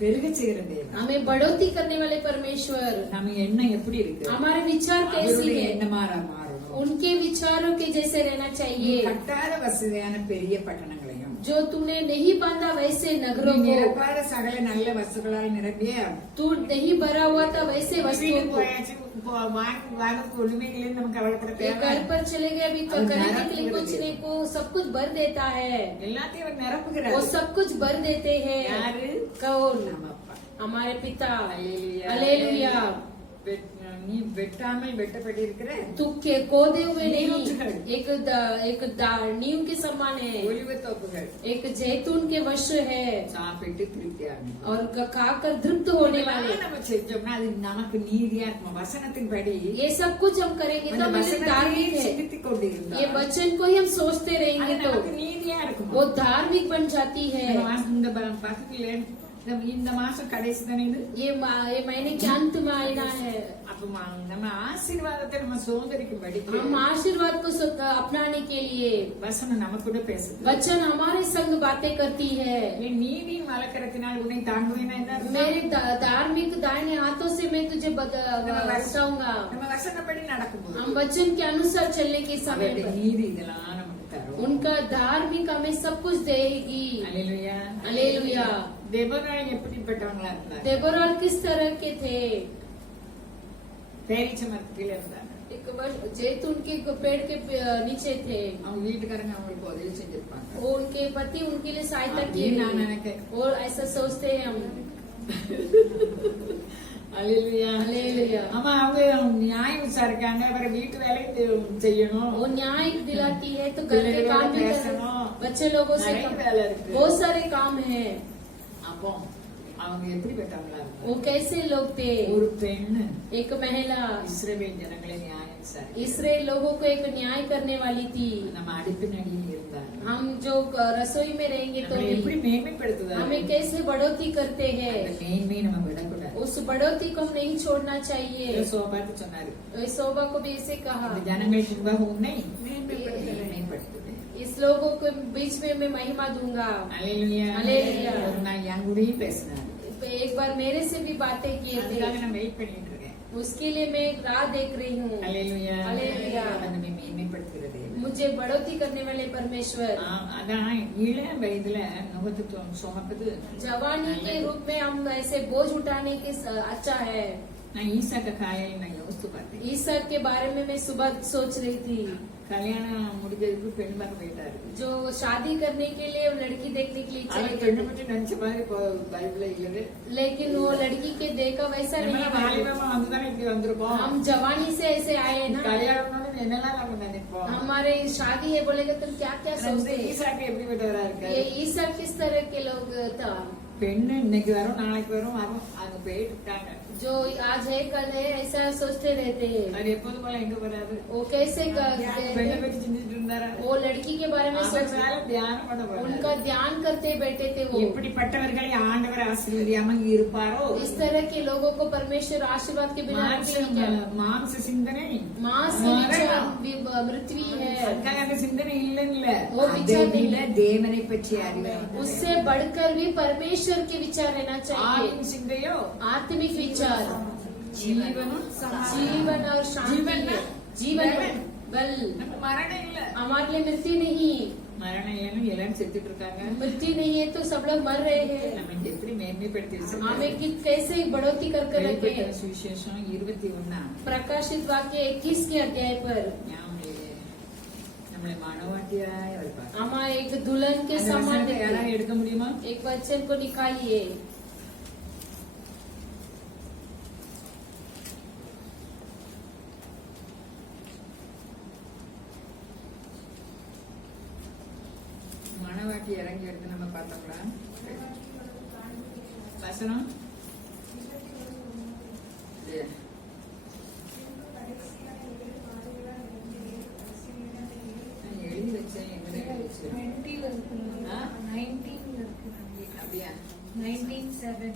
பெருக செய்கிற தேவன். हमें बढ़ोतरी करने वाले परमेश्वर। நம்ம எண்ணம் எப்படி இருக்கு? हमारे विचार कैसी அவருடைய है? எண்ணமாற மாறணும். उनके विचारों के जैसे रहना चाहिए। கட்டாத வசதியான பெரிய பட்டணங்களையும் जो तूने नहीं बांधा वैसे नगरों को, நிரப்பாத சகல நல்ல வஸ்துகளால் நிரப்பிய तू नहीं भरा हुआ था वैसे वस्तुओं வீட்டுக்கு को। போயாச்சு, இப்போ வாங்கறதுக்கு ஒண்ணுமே இல்லைன்னு நம்ம கவலைப்பட ये தேவை. घर पर चले गए, अभी अब खरीदने के लिए नरक कुछ नहीं को सब कुछ भर देता है, எல்லாத்தையும் அவர் वो நிரப்புகிறார். सब कुछ भर देते हैं। யாரு? कौन? நம்ம அப்பா. हमारे पिता। அல்லேலூயா. அல்லேலூயா। நீ வெட்டாமல் வெட்டப்பட்டிருக்கிற तू के कोदे हुए नींवुகள்। नहीं, एक नीम के समान है, ஒலிவ தோப்புகள் एक जैतून के वश है, சாப்பிட்டு திருப்தியாகும். और खाकर तृप्त होने वाले। இதெல்லாம் நம்ம செஞ்சோம்னா அது நமக்கு நீதியா இருக்கும். வசனத்தின்படி ये सब कुछ हम करेंगे அந்த तो हमें வசனத்தை धार्मिक है। சிந்தித்துக் கொண்டிருந்தால் ये वचन को ही हम सोचते அது रहेंगे तो நமக்கு நீதியா இருக்கும். वो धार्मिक बन जाती है। இந்த பக்கத்துல இந்த மாசம் கடைசி தானே இது. ये महीने के अंत में आना है। அப்ப நம்ம ஆசீர்வாதத்தை நம்ம சுதந்திரிக்கும்படி हम आशीर्वाद को अपनाने के लिए வசனம் நம்ம கூட பேசுது. वचन हमारे संग बातें करती है। என் நீதியின் வளர்க்கறதுனால் உன்னை தாங்குவேன் என்ன அர்த்தம்? मेरे धार्मिक दाहिने हाथों से मैं तुझे बचाऊंगा। நம்ம வசனப்படி நடக்கும்போது हम वचन के अनुसार चलने के समय அவருடைய पर நீதி இதெல்லாம் நமக்கு தரும். उनका धार्मिक हमें सब कुछ देगी। அல்லேலூயா. அல்லேலூயா। தேவராய் எப்படிப்பட்டவங்களா இருந்தார்? देबोराल किस तरह के थे? பேரீச்ச மரத்து கீழே இருந்தாங்க. एक जैतून के पेड़ के नीचे थे। அவங்க வீட்டுக்காரங்க அவங்களுக்கு உதவி செஞ்சிருப்பாங்க. वो उनके पति उनके लिए सहायता की। அப்படின்னு நான் நினைக்கிறேன். और ऐसा सोचते हैं हम। அல்லேலூயா. அல்லேலூயா। ஆமா, அவங்க நியாயம் விசாரிக்காங்க, அப்புறம் வீட்டு வேலை செய்யணும், वो न्याय दिलाती है तो घर के काम भी करना, बच्चे लोगों से நிறைய வேலை இருக்கு. बहुत सारे काम है। அப்போ அவங்க எப்படிப்பட்டவங்களா இருந்தாங்க? वो कैसे लोग थे? ஒரு பெண் एक महिला இஸ்ரவேல் ஜனங்களை நியாயம் விசாரிக்க इसराइल लोगों को एक न्याय करने वाली थी। நம்ம அடுப்பின் அடியில் இருந்தாங்க. हम जो रसोई में रहेंगे तो நம்மளை எப்படி மேன்மைப்படுத்துதாங்க? हमें कैसे बढ़ोतरी करते हैं, அந்த மேன்மையை நம்ம விடக்கூடாது. उस बढ़ोतरी को हम नहीं छोड़ना चाहिए। சோபாத்து சொன்னாரு, शोभा को भी ऐसे कहा, இந்த ஜனங்களுக்கு முன்பாக உன்னை மேன்மைப்படுத்துவேன். इस लोगों के बीच में मैं महिमा दूंगा। அல்லேலூயா. அல்லேலூயா. ஒரு நாள் என் கூடயும் பேசினாரு. एक बार मेरे से भी बातें किए அதுக்காக थे, நான் வெயிட் பண்ணிட்டு இருக்கேன். उसके लिए मैं राह देख रही हूँ। அல்லேலூயா. அல்லேலூயா. நம்மை மேன்மைப்படுத்துகிறது. मुझे बढ़ोतरी करने वाले परमेश्वर। அதான் இளம் வயதுல நுகத்துவம் சுமக்குது. जवानी के रूप में हम ऐसे बोझ उठाने के अच्छा है। நான் ஈசாக்க காலையில் நான் யோசித்து பார்த்தேன். ईसा के बारे में मैं सुबह सोच रही थी। கல்யாணம் முடிக்கிறதுக்கு பெண் பார்க்க போயிட்டாரு. जो शादी करने के लिए लड़की देखने के लिए ஆனா चले பெண்ணை गए பற்றி நினைச்ச மாதிரி இப்போ பைபிள்ல இல்லது. लेकिन वो लड़की के देखा वैसा नहीं நம்ம है। வாலிபமா வந்துதானே இப்படி வந்திருக்கோம். हम जवानी से ऐसे आए ना, கல்யாணம்னு என்னெல்லாம் நம்ம நினைப்போம். हमारे शादी है बोलेगा तुम क्या क्या सोचते हैं। ஈசாக்கு எப்படி விட்டவரா இருக்காரு. ये ईसा किस तरह के लोग था, பெண்ணு இன்னைக்கு வரும் நாளைக்கு வரும் அங்க போயிட்டு இருக்காங்க. जो आज है कल है ऐसा सोचते रहते हैं। அது எப்போதும் போல எங்க வராது. वो कैसे பெண்ணை பற்றி சிந்திட்டு இருந்தாரா. वो लड़की के बारे में सोच, தியானம் பண்ண போறாரு. उनका ध्यान करते बैठे थे वो। இப்படிப்பட்டவர்களை ஆண்டவர் ஆசீர்வதியாம இருப்பாரோ. इस तरह के लोगों को परमेश्वर आशीर्वाद के बिना रखेंगे क्या? மாம்ச சிந்தனை मांस से विचार मृत्यु है, அதுக்காக அந்த சிந்தனை இல்லைல்ல. वो विचार அதை விட नहीं। தேவனை பற்றி அறிவு. उससे बढ़कर भी परमेश्वर के विचार रहना चाहिए। ஆவின் சிந்தையோ आत्मिक विचार, ஜீவனும் जीवन और शांति जीवन है। ना? जीवन जीवन। बल, நம்ம மரணம் இல்ல. हमारे लिए मृत्यु नहीं, மரணம் இல்லைன்னு எல்லாரும் செத்துட்டு இருக்காங்க. मृत्यु नहीं है तो सब लोग मर रहे हैं। நம்ம எப்படி மேன்மைப்படுத்தி हमें कैसे बढ़ोतरी कर कर रखे। வெளிப்படுத்தின சுவிசேஷம் 21 प्रकाशित वाक्य 21 के अध्याय पर நம்மளை மனவாட்டியாய் வைப்பார். हमारा एक दुल्हन के அந்த समान வசனத்தை दिखते। யாராவது எடுக்க முடியுமா? एक वचन को निकालिए। மனவாட்டி இறங்கி எடுத்து நம்ம பார்த்தோம்னா வசனம் இல்லையா? நான் எழுதி வச்சேன். எங்க எழுதி வச்சேன்? 20 இருக்கு. ஆ? 19 இருக்கு. அப்படியா? 19:7.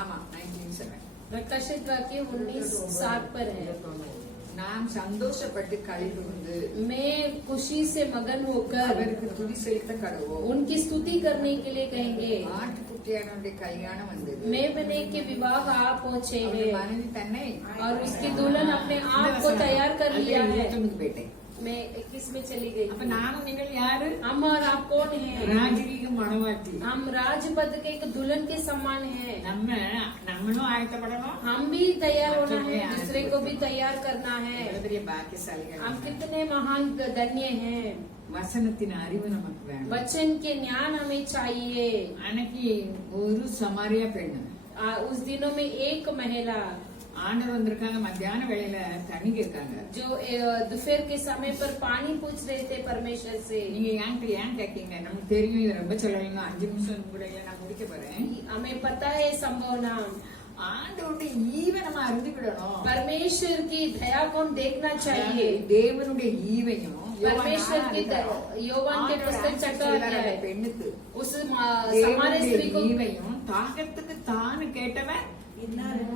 ஆமா 19:7. प्रकाशित वाक्य 19:7 पर है। நாம் சந்தோஷப்பட்டு களி கூர்ந்து मैं खुशी से मगन होकर அவருக்கு துதி செலுத்த கடவோம். उनकी स्तुति करने के लिए कहेंगे। ஆட்டுக்குட்டியானுடைய கல்யாணம் வந்தது. मेमने के विवाह आ पहुँचे அவருடைய हैं மனைவி தன்னை और उसकी दुल्हन अपने आप को तैयार कर लिया है। போயிட்டேன். मैं 21 में चली गई। அப்ப நானும் நீங்கள் யாரு? हम और आप कौन हैं? ராஜரீக மனவாட்டி. हम राजपद के एक दुल्हन के समान हैं। நம்மளும் ஆயத்தப்படணும். हम भी तैयार होना है, दूसरे को भी तैयार करना है। எவ்வளவு பெரிய பாக்கியசாலிகள். हम कितने महान धन्य हैं। வசனத்தின் அறிவு நமக்கு வேணும். वचन के ज्ञान हमें चाहिए। அன்னைக்கு ஒரு சமாரியா பெண்ணு उस दिनों में एक महिला ஆண்டவர் வந்திருக்காங்க. மத்தியான வேளையில தண்ணி கேட்காங்க. जो दोपहर के समय पर पानी पूछ रहे थे परमेश्वर से। நீங்க ஏன் கேட்கீங்க? நமக்கு தெரியும் இது ரொம்ப சொல்லலைங்க. 5 நிமிஷம் கூட இல்ல, நான் முடிக்க போறேன். हमें पता है संभावना। ஆண்டவருடைய ஈவை நம்ம அறிந்துவிடணும். परमेश्वर की दया को हम देखना चाहिए। தேவனுடைய ஈவையும் परमेश्वर की योवान के पुस्तक चट्टा है। பெண்ணுக்கு उस समारे स्त्री को ஈவையும் தாகத்துக்கு தான் கேட்டவன்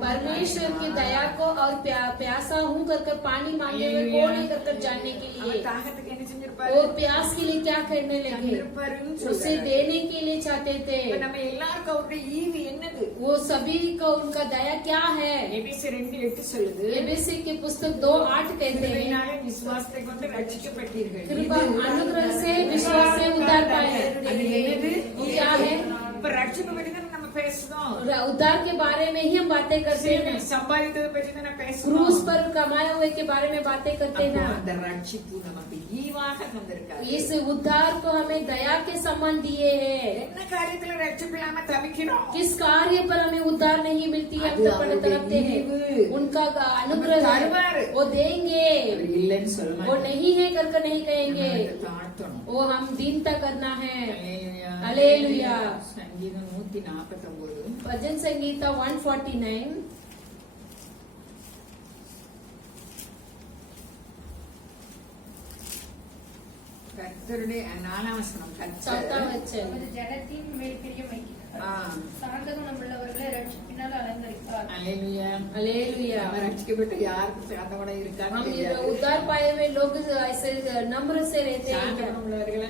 परमेश्वर की दया को और प्यासा हूँ कर पानी मांगे हुए कौन है कर जानने के அவன் लिए। தாகத்துக்கு என்ன செஞ்சிருப்பாரு? वो प्यास के लिए क्या करने लगे? தந்திருப்பாருன்னு उसे சொல்றாரு. देने के लिए चाहते थे। இப்ப நம்ம எல்லாருக்கும் அவருடைய ஈவு என்னது? वो सभी को उनका दया क्या है? எபேசியர் 2:8 சொல்லுது. एबेसी की पुस्तक 2:8 कहते हैं, கிருபையினாலே விசுவாசத்தை கொண்டு ரட்சிக்கப்பட்டீர்கள். कृपा अनुग्रह से विश्वास से उद्धार पाए। அது என்னது? वो क्या है? இப்ப ரட்சிப்பு பற்றி தான் நம்ம பேசுறோம். उद्धार के बारे में ही हम बातें करते हैं। சம்பாதித்ததை பற்றி தான் நம்ம பேசுறோம். क्रूस पर कमाए हुए के बारे में बातें करते அப்போ हैं। அந்த ரட்சிப்பு நமக்கு ஈவாக தந்திருக்காரு. इस उद्धार को हमें दया के समान दिए हैं। என்ன காரியத்துல ரட்சிப்பு இல்லாம தவிக்கிறோம்? किस कार्य पर हमें उद्धार नहीं मिलती है, हम அது तो तड़पते हैं। அவருடைய उनका अनुग्रह தருவாரு. है, वो देंगे। அவர் இல்லைன்னு சொல்ல वो மாட்டார். नहीं है कर नहीं कहेंगे। நம்ம தாழ்த்தணும். वो हम दीनता करना है। அல்லேலூயா. அல்லேலூயா. சங்கீதம் 149 भजन संगीता 149 கர்த்தருடைய 4ஆம் வசனம். चौथा கர்த்தர் वचन। நமது ஜனத்தின் மேல் பிரியம் வைக்கிறார். ஆ. சாந்த குணமுள்ளவர்களை ரட்சிப்பினால் அலங்கரிப்பார். அல்லேலூயா. हालेलुया। நம்ம ரட்சிக்கப்பட்டு யாருக்கு சாந்த குணம் இருக்கான்னு हम தெரியாது. उद्धार पाए हुए लोग ऐसे नम्र से रहते சாந்த हैं। குணம் உள்ளவர்களை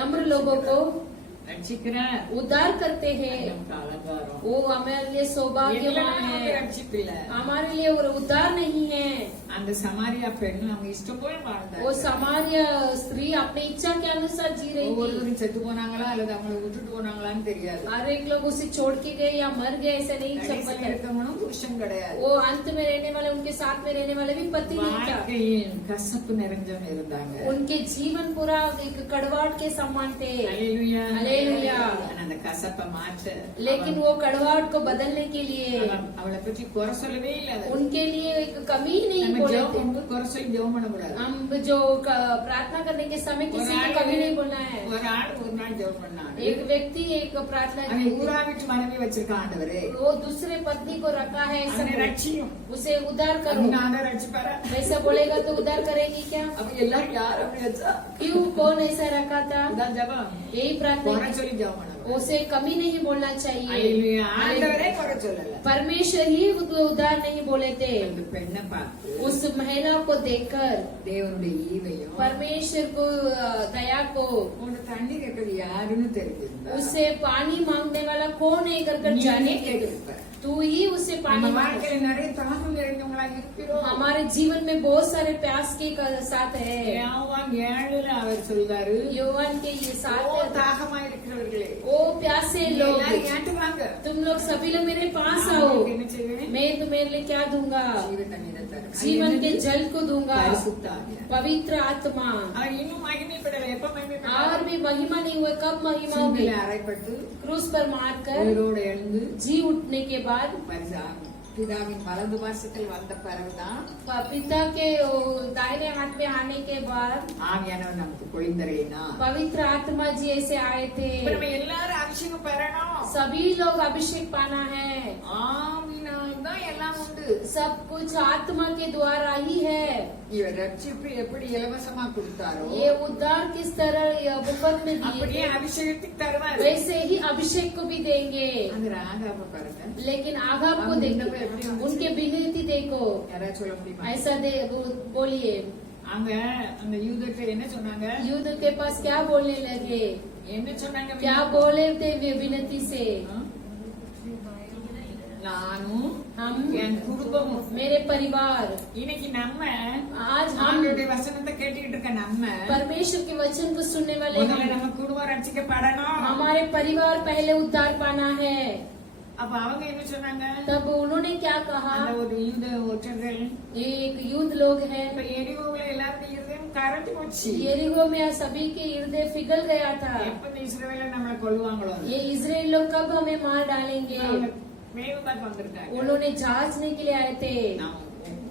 नम्र लोगों को ரட்சிக்கிறார், उद्धार करते हैं, நமக்கு அலங்காரம். वो हमारे लिए सौभाग्यवान எல்லாம் நமக்கு है, ரட்சிப்பு இல்ல. हमारे लिए वो उद्धार नहीं है। அந்த சமாரியா பெண் அவங்க இஷ்டம் போல வாழ்ந்தாங்க. वो सामान्य स्त्री अपनी इच्छा के अनुसार जी रही थी। ஒவ்வொருவரும் செத்து போனாங்களா அல்லது அவங்களை விட்டுட்டு போனாங்களான்னு தெரியாது. हर एक लोग उसे छोड़ के गए या मर गए, ऐसा नहीं सब கடைசியில पता है। இருக்கவனும் புருஷன் கிடையாது. वो अंत में रहने वाले, उनके साथ में रहने वाले भी पति नहीं था। வாழ்க்கையில் கசப்பு நிறைஞ்சவங்க இருந்தாங்க. उनके जीवन पूरा एक कड़वाहट के समान थे। அல்லேலூயா. அல்லேலூயா। ஆனா அந்த கசப்பை மாற்ற लेकिन वो कड़वाहट को बदलने के लिए அவளை பற்றி குறை சொல்லவே இல்லை. उनके लिए एक कमी नहीं நம்ம बोले ஜெபம் थे। வந்து குறை சொல்லி ஜெபம் பண்ணக்கூடாது. हम जो प्रार्थना करने के समय किसी को कमी नहीं बोलना है। ஒரு ஆள் ஒரு நாள் ஜெபம் பண்ணாங்க. एक व्यक्ति एक प्रार्थना அவன் की, ஊரா விட்டு மனைவி வச்சிருக்க ஆண்டவரே, वो दूसरे पत्नी को रखा है, ऐसा அவனை बोले। ரட்சியும். उसे उद्धार करो। அப்படின்னா ஆண்டவர் ரட்சிப்பாரா? वैसा बोलेगा तो उद्धार करेगी क्या? அப்ப எல்லாரும் யார் அப்படி வச்சா? क्यों, कौन ऐसा रखा था? இதான் ஜெபம். यही प्रार्थना குறை சொல்லி ஜெபம் பண்ணணும். उसे कमी नहीं बोलना चाहिए। அல்லேலூயா. ஆண்டவரே குறை சொல்லல. परमेश्वर ही उद्धार नहीं बोले थे। அந்த பெண்ணை பார்த்து उस महिला को देखकर தேவனுடைய ஈவையும் परमेश्वर को दया को, உன்னோட தண்ணி கேட்கறது யாருன்னு தெரிஞ்சிருந்தா उससे पानी मांगने वाला कौन है कर நீ जाने के, கேட்டிருப்ப. तू ही उससे நம்ம पानी मांग। வாழ்க்கையில நிறைய தாகம் நிறைந்தவங்களா இருக்கிறோம். हमारे जीवन में बहुत सारे प्यास के साथ है। யோவான் 7ல அவர் சொல்றாரு, यौवन के ये ஓ साथ, தாகமா இருக்கிறவர்களே, ओ प्यासे लोग, எல்லாரும் ஏன்ட்டு வாங்க. तुम लोग सभी लोग मेरे पास நான் आओ, உங்களுக்கு என்ன செய்வேன்? मैं तुम्हारे लिए क्या दूंगा? ஜீவ தண்ணீரை தருவேன். जीवन के जल को दूंगा। பரிசுத்த ஆவியானவர். पवित्र आत्मा। அவர் இன்னும் மகிமைப்படல. எப்ப और மகிமைப்பட்டார்? भी महिमा नहीं हुआ, कब महिमा होगी? சிலுவையில அறைப்பட்டு क्रूस पर मारकर உயிரோடு எழுந்து जी उठने के बाद பிதாவின் வலது பாசத்தில் வந்த பிறகுதான் पिता के दाहिने हाथ में आने के बाद ஆவியானவர் நமக்கு பொழிந்தரையினா. पवित्र आत्मा जी ऐसे आए थे। இப்ப நம்ம எல்லாரும் அபிஷேகம் பெறணும். सभी लोग अभिषेक पाना है। ஆவினால் தான் எல்லாம் உண்டு. सब कुछ आत्मा के द्वारा ही है। இவர் ரட்சிப்பு எப்படி இலவசமா கொடுத்தாரோ ये उद्धार किस तरह मुफ्त में அப்படியே दिए, அபிஷேகத்துக்கு தருவார். वैसे ही अभिषेक को भी देंगे। அந்த ராகாவை பாருங்க. लेकिन आगाम को देखो, उनके विनती देखो, யாராவது சொல்ல முடியுமா? ऐसा बोलिए। அங்க அந்த யூதர்கிட்ட என்ன சொன்னாங்க? युद्ध के पास क्या बोलने लगे? என்ன சொன்னாங்க? क्या बोले थे विनती से? நானும் हम, என் குடும்பமும் मेरे परिवार, இன்னைக்கு நம்ம आज हम ஆண்டவருடைய வசனத்தை கேட்டுக்கிட்டு இருக்க நம்ம परमेश्वर के वचन को सुनने वाले முதல்ல हम, நம்ம குடும்பம் ரட்சிக்கப்படணும். हमारे परिवार पहले उद्धार पाना है। அப்ப அவங்க என்ன சொன்னாங்க? तब उन्होंने क्या कहा? அந்த ஒரு யூத ஒற்றர்கள் ये एक युद्ध लोग हैं। இப்ப எரிகோவுல எல்லாருடைய இருதயம் கரைஞ்சு போச்சு. यरीहो में सभी के हृदय पिघल गया था। எப்ப இந்த இஸ்ரவேல நம்மளை கொல்லுவாங்களோ ये इजराइल लोग कब हमें मार डालेंगे? அவங்க மேகத்தாக்கு வந்திருக்காங்க. उन्होंने जांचने के लिए आए थे। நான்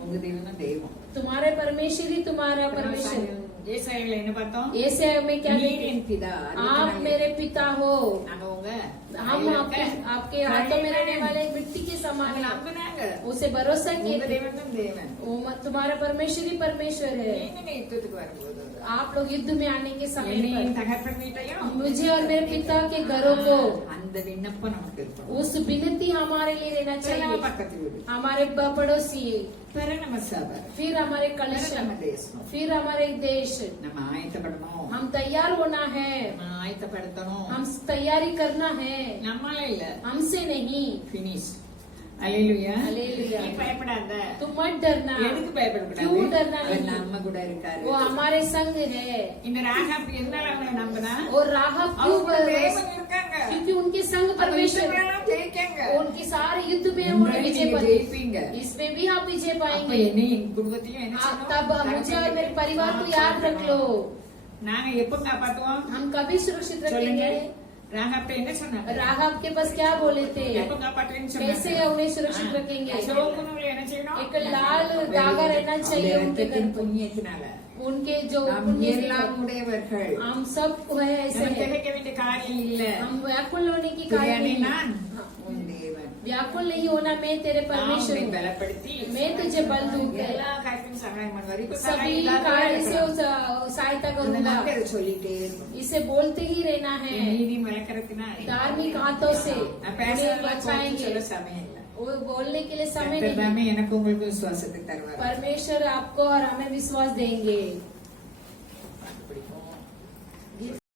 உங்க தெய்வம் தான் தெய்வம். तुम्हारे परमेश्वर ही तुम्हारा परमेश्वर। ஏசாயால என்ன பார்த்தோம்? ऐसे में क्या நீர் देखे? என் பிதா, आप मेरे पिता हो, நாங்க உங்க हम आपके हाथों में रहने वाले मिट्टी के समान அவங்க हैं। நம்பினாங்க. उसे भरोसा किए உங்க थे। தெய்வம் தான் தேவன். तुम्हारा परमेश्वर ही परमेश्वर है। நீங்க யுத்தத்துக்கு வரும்போது आप लोग युद्ध में आने के समय என்னையும் पर தகப்பன் வீட்டையும் मुझे और मेरे पिता के घरों को, அந்த விண்ணப்பம் நமக்கு இருக்கும். उस विनती हमारे लिए रहना நம்ம चाहिए। பக்கத்து வீடு, हमारे पड़ोसी, பிற நம்ம சபை, फिर हमारे பிற कलिश, நம்ம தேசம். फिर हमारे देश। நம்ம ஆயத்தப்படணும். हम तैयार होना है, நம்ம ஆயத்தப்படுத்தணும். हम तैयारी करना है, நம்மள இல்ல. हमसे नहीं। பினிஷ். அல்லேலூயா. அல்லேலூயா. நீ பயப்படாத. तुम मत डरना। எதுக்கு பயப்படக்கூடாது? क्यों डरना அவர் नहीं? நம்ம கூட இருக்காரு. वो हमारे संग है। இந்த ராகாப் எதனால அவனை நம்பினா? और राहब क्यों? அவங்க தேவன் இருக்காங்க. क्योंकि उनके संग அவங்க परमेश्वर, யுத்தமெல்லாம் ஜெயிக்காங்க. उनके सारे युद्ध में உங்களை उन्होंने विजय நீங்க पाई। ஜெயிப்பீங்க. इसमें भी आप विजय அப்ப पाएंगे। என்னையும் என் குடும்பத்தையும் என்ன आप செய்யணும்? तब मुझे और मेरे परिवार को याद रख लो। நாங்க எப்ப காப்பாத்துவோம்? हम कभी सुरक्षित சொல்லுங்க. रखेंगे। ராகாப்ட என்ன சொன்னாங்க? राहब के पास क्या बोले थे? எப்ப காப்பாற்றுவேன்னு कैसे சொன்னாங்க? उन्हें सुरक्षित रखेंगे? சிவப்பு நூல் என்ன செய்யணும்? एक लाल धागा रहना चाहिए उनके घर ரத்தத்தின் पर। புண்ணியத்தினால उनके जो நாம் पुण्य எல்லாம் உடையவர்கள். हम सब है ऐसे நம்ம है। திகைக்க வேண்டிய காரியம் இல்ல. हम व्याकुल होने की कार्य துதியானே नहीं। நான் हाँ। உன் தேவன். व्याकुल नहीं होना, मैं तेरे நான் परमेश्वर உன்னை हूँ। பலப்படுத்தி मैं तुझे बल दूंगा। எல்லா காரியத்திலும் சகாயம் பண்ணுவார். இப்ப सभी சகாயம் இல்லாத कार्य से இருக்கிறோம். सहायता அந்த करूंगा। நாட்கள் அதை சொல்லிட்டே இருக்கணும். इसे बोलते ही रहना है। நீதி மலக்கிறதுனா धार्मिक हाथों से நான் उन्हें பேசுறதெல்லாம் கோர்த்து बचाएंगे। சொல்ல சமயம் இல்ல. वो बोलने के लिए समय கர்த்தர் नहीं। தாமே எனக்கு உங்களுக்கு விசுவாசத்தை தருவார். परमेश्वर आपको और हमें विश्वास देंगे।